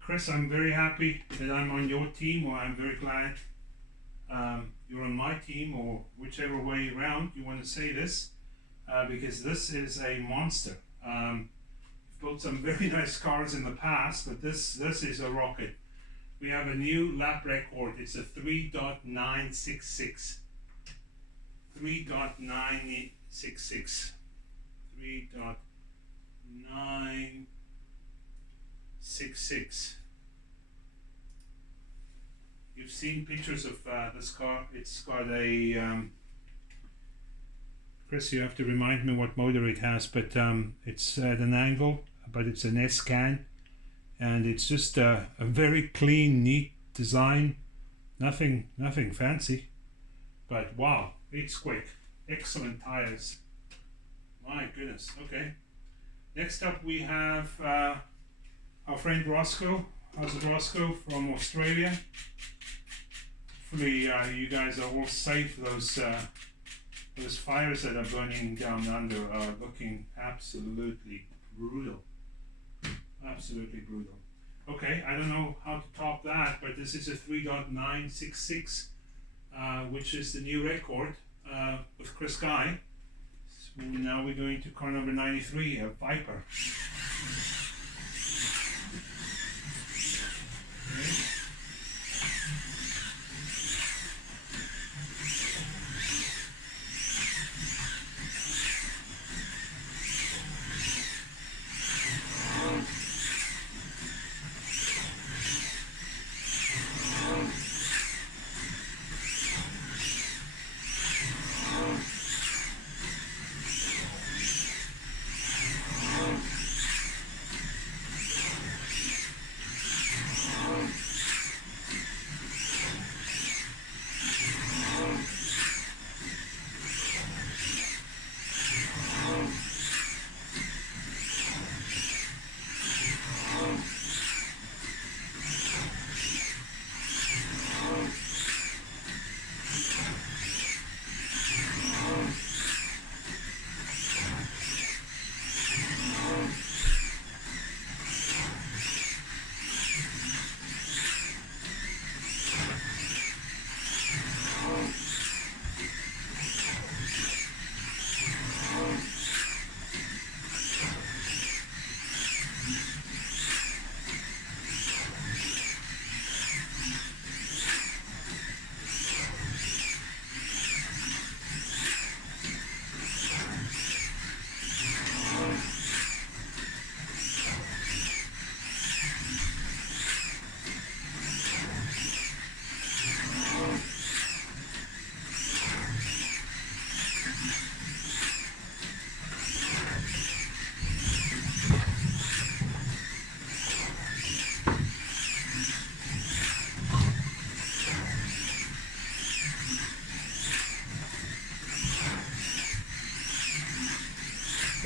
Chris, I'm very happy that I'm on your team, or I'm very glad you're on my team, or whichever way around you want to say this, because this is a monster. We've built some very nice cars in the past, but this is a rocket. We have a new lap record. It's a 3.966. 3.966. 3.966. You've seen pictures of this car. It's got a Chris, you have to remind me what motor it has, but it's at an angle, but it's an S-can, and it's just a very clean, neat design. Nothing fancy, but wow, it's quick. Excellent tires. My goodness. Okay. Next up we have our friend Roscoe. How's it, Roscoe, from Australia? Hopefully you guys are all safe. Those fires that are burning down under are looking absolutely brutal. Absolutely brutal. Okay, I don't know how to top that, but this is a 3.966, which is the new record with Chris Guy. So now we're going to car number 93, a Viper. Okay.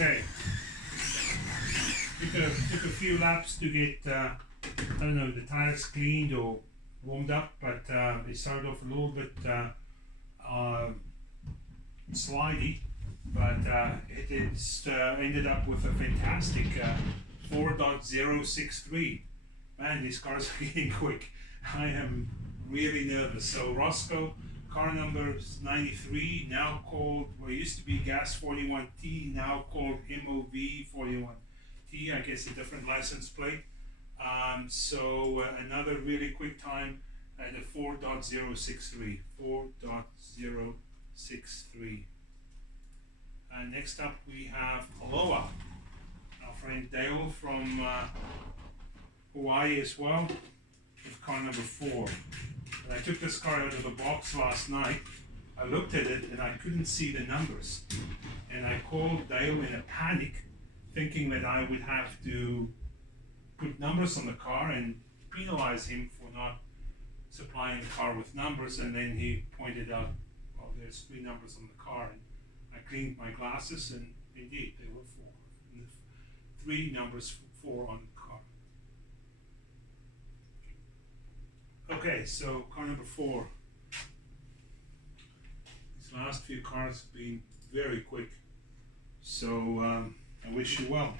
Okay. Took a few laps to get, I don't know, the tires cleaned or warmed up, but they started off a little bit slidey, but it's ended up with a fantastic 4.063. Man, these cars are getting quick. I am really nervous. So Roscoe, car number 93, now called, well, it used to be Gas 41T, now called MOV 41T, I guess a different license plate. So another really quick time at a 4.063. 4.063. Next up we have Aloha, our friend Dale from Hawaii as well, with car number 4. And I took this car out of the box last night. I looked at it and I couldn't see the numbers. And I called Dale in a panic, thinking that I would have to put numbers on the car and penalize him for not supplying the car with numbers. And then he pointed out, well, there's 3 numbers on the car. And I cleaned my glasses and indeed there were 4. And 3 numbers, 4 on the car. Okay, so car number 4. These last few cars have been very quick, so I wish you well.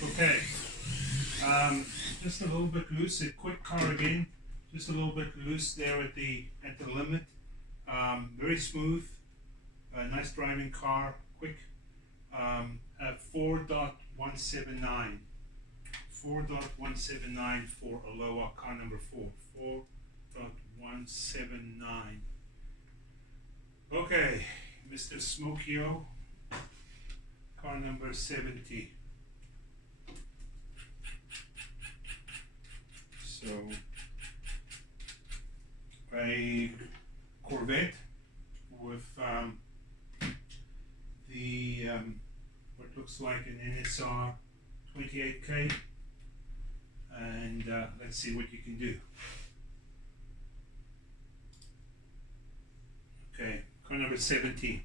Okay, just a little bit loose, a quick car again, just a little bit loose there at the limit. Very smooth, nice driving car, quick. At 4.179, 4.179 for Aloha, car number 4, 4.179. Okay, Mr. Smokio, car number 70. So, a Corvette with the what looks like an NSR 28K, and let's see what you can do. Okay, car number 70.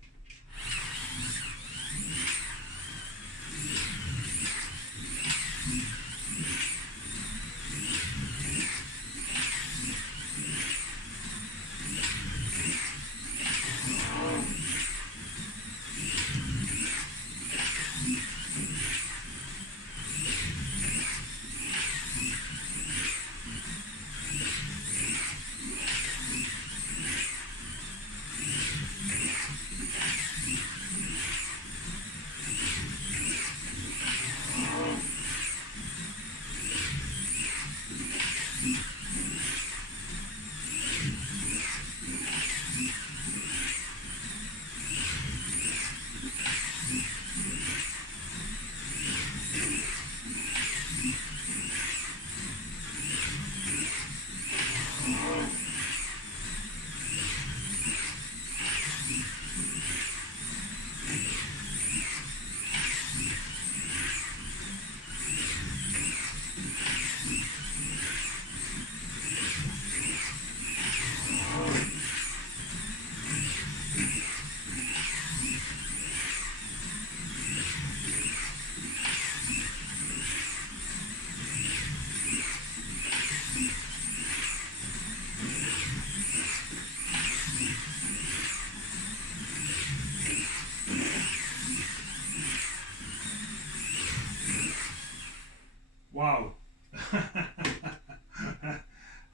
wow.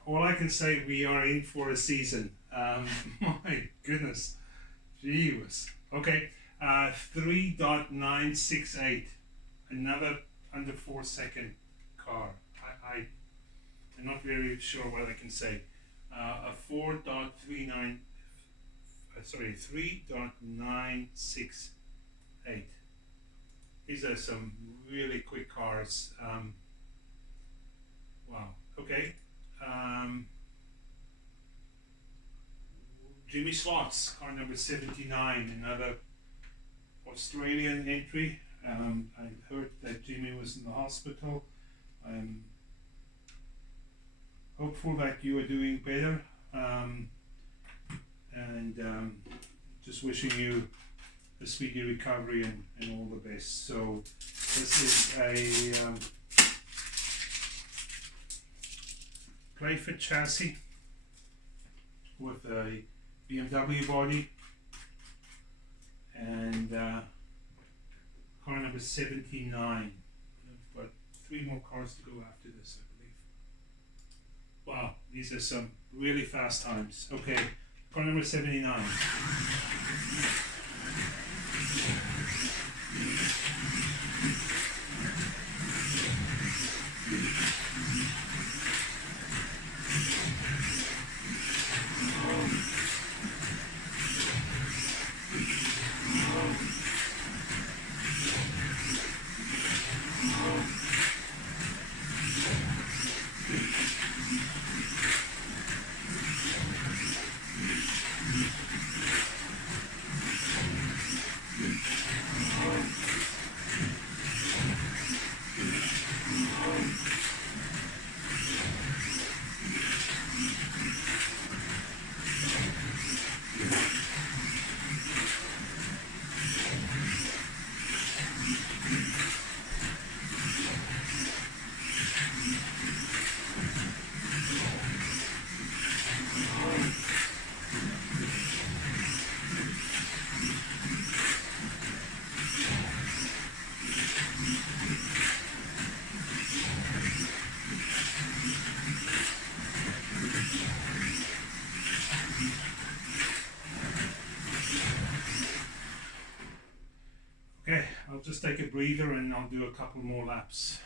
All I can say, we are in for a season. My goodness. Jeez. Okay. 3.968. Another under 4 second car. I'm not very sure what I can say. A 4.39. Sorry, 3.968. These are some really quick cars. Wow. Okay. Jimmy Slots, car number 79, another Australian entry. I heard that Jimmy was in the hospital. I'm hopeful that you are doing better, and just wishing you a speedy recovery and all the best. So this is a Playfit chassis with a BMW body, and car number 79. I've got 3 more cars to go after this, I believe. Wow, these are some really fast times. Okay, car number 79. Okay, I'll just take a breather and I'll do a couple more laps.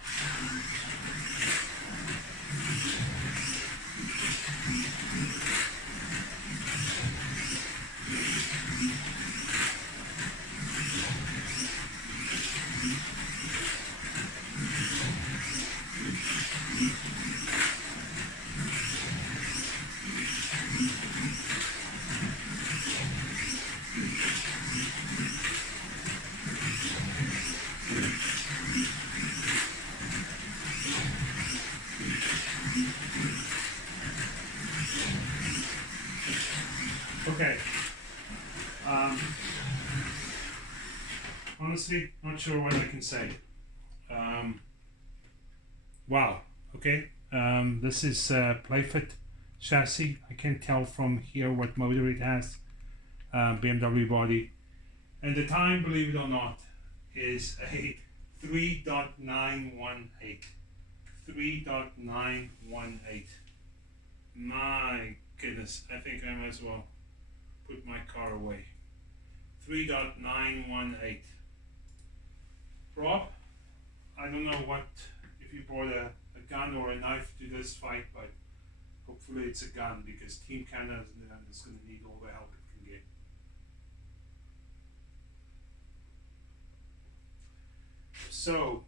Okay. Honestly, not sure what I can say. Wow. Okay. This is Playfit chassis. I can tell from here what motor it has. BMW body. And the time, believe it or not, is a 3.918. 3.918. My goodness, I think I might as well put my car away. 3.918. Rob, I don't know what, if you brought a gun or a knife to this fight, but hopefully it's a gun, because Team Canada is going to need all the help it can get. So,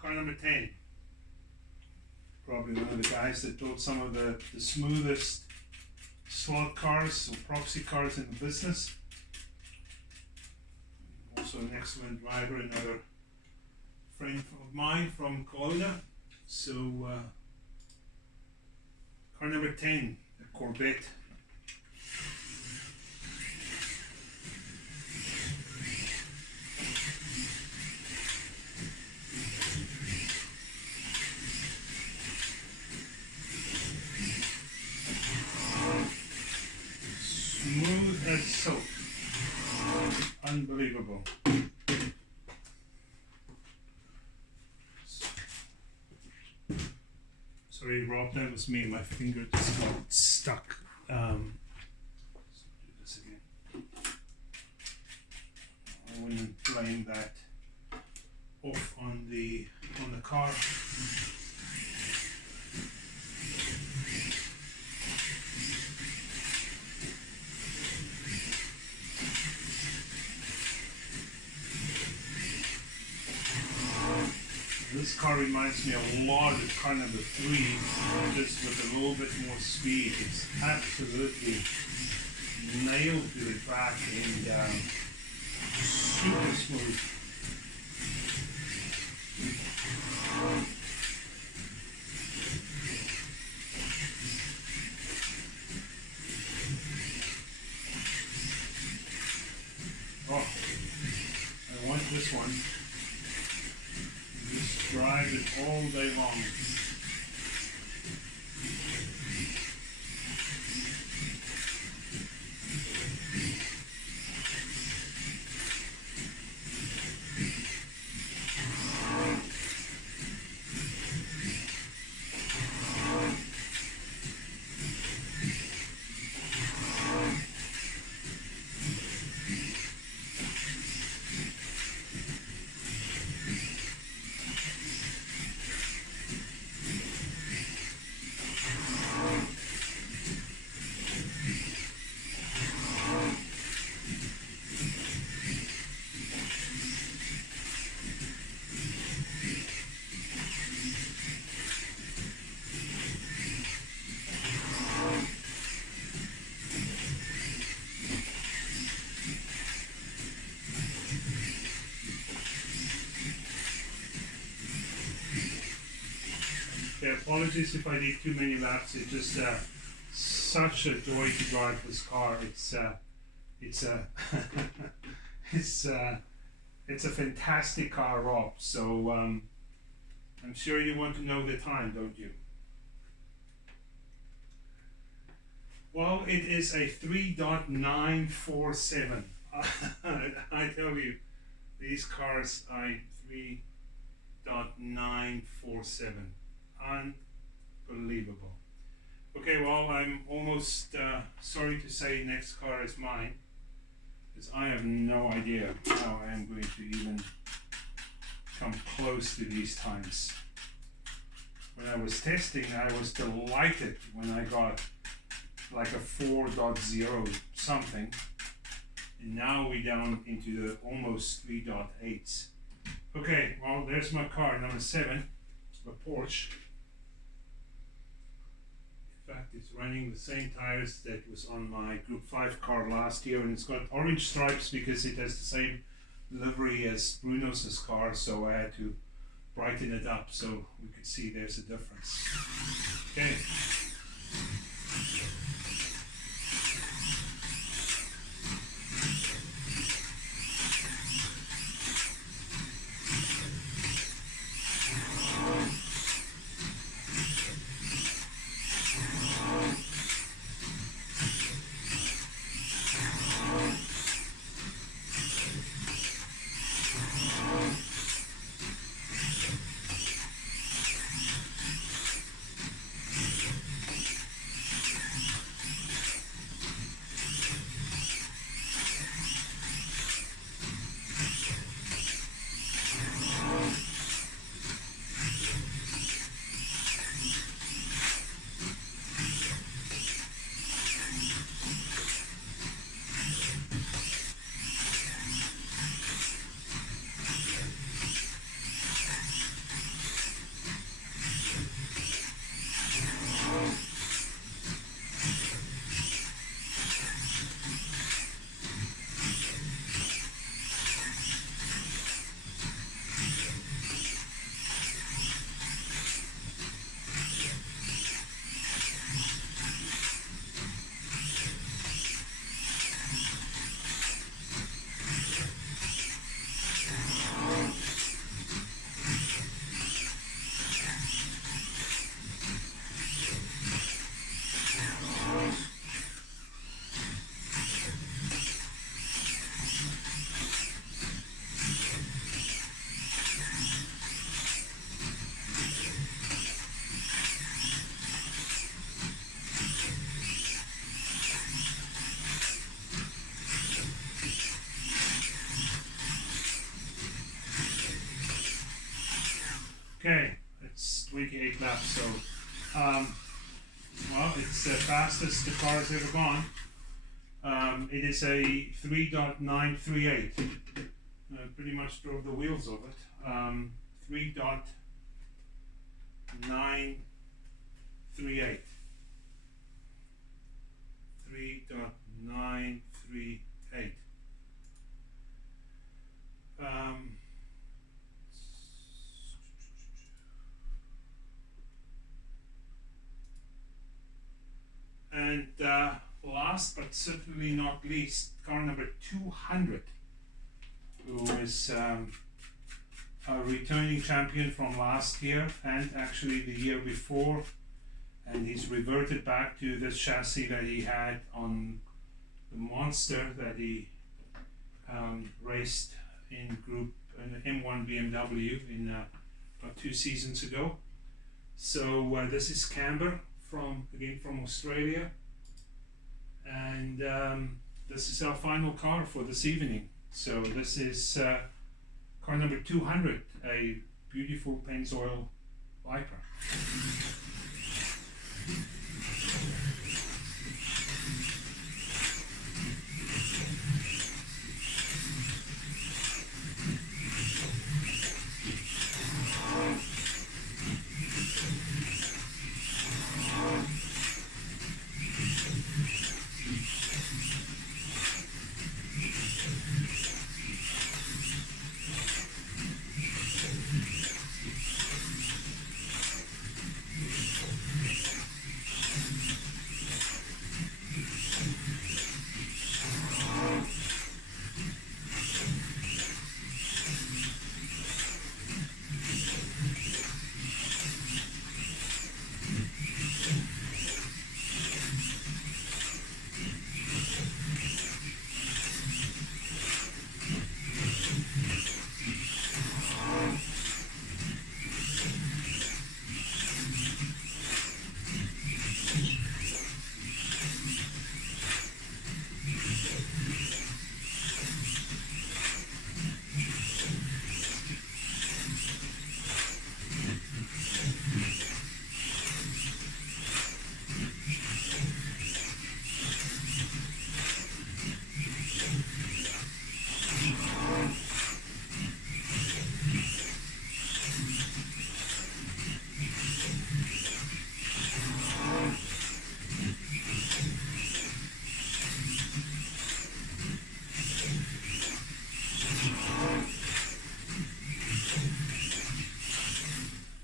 car number 10. Probably one of the guys that built some of the smoothest slot cars or proxy cars in the business. Also an excellent driver, another friend of mine from Kelowna. So car number 10, the Corvette. Smooth as soap. Unbelievable. Sorry, Rob, that was me. My finger just got stuck. Let's do this again. I wouldn't blame that off on the car. This car reminds me a lot of car number 3, just with a little bit more speed. It's absolutely nailed to the track and super smooth. Oh, I want this one. Just drive it all day long. Okay, apologies if I did too many laps. It's just such a joy to drive this car. It's it's a fantastic car, Rob. So I'm sure you want to know the time, don't you? Well, it is a 3.947. I tell you, these cars are 3.947. Unbelievable. Okay, well, I'm almost sorry to say next car is mine, because I have no idea how I am going to even come close to these times. When I was testing, I was delighted when I got like a 4.0 something, and now we're down into the almost 3.8s. Okay, well, there's my car, number 7, a Porsche. In fact, it's running the same tires that was on my Group 5 car last year, and it's got orange stripes because it has the same livery as Bruno's car, so I had to brighten it up so we could see there's a difference. Okay. Okay, it's 28 laps, so well, it's the fastest the car has ever gone. It is a 3.938. Pretty much drove the wheels of it. 3.938. 3.938. And last but certainly not least, car number 200, who is a returning champion from last year and actually the year before, and he's reverted back to this chassis that he had on the Monster that he raced in an M1 BMW in about 2 seasons ago. So this is Camber from Australia, and this is our final car for this evening. So this is car number 200, a beautiful Pennzoil Viper.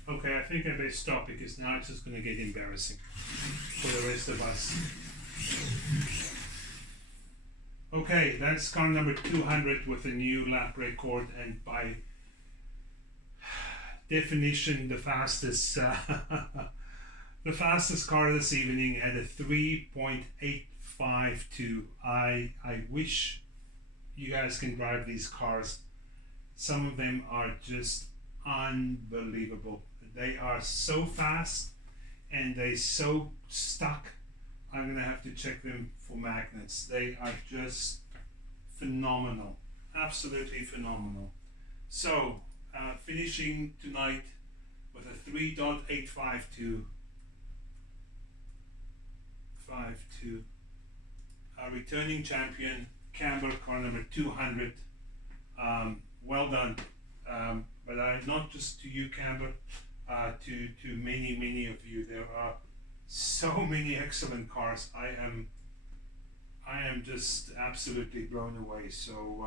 Okay, I think I better stop because now it's just going to get embarrassing for the rest of us. Okay, that's car number 200 with a new lap record, and by definition the fastest the fastest car this evening at a 3.852. I wish you guys can drive these cars. Some of them are just unbelievable. They are so fast and they so stuck. I'm gonna have to check them for magnets. They are just phenomenal, absolutely phenomenal. So finishing tonight with a 3.852. Our returning champion, Camber, car number 200. Well done. But not just to you, Camber, to many of you. There are so many excellent cars. I am just absolutely blown away. So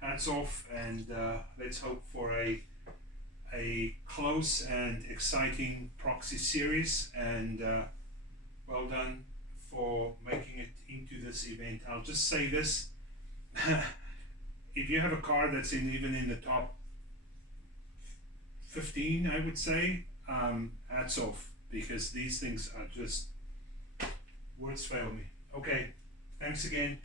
hats off, and let's hope for a close and exciting Proxy series, and well done for making it into this event. I'll just say this. If you have a car that's even in the top 15, I would say, hats off, because these things are just, words fail me. Okay, thanks again.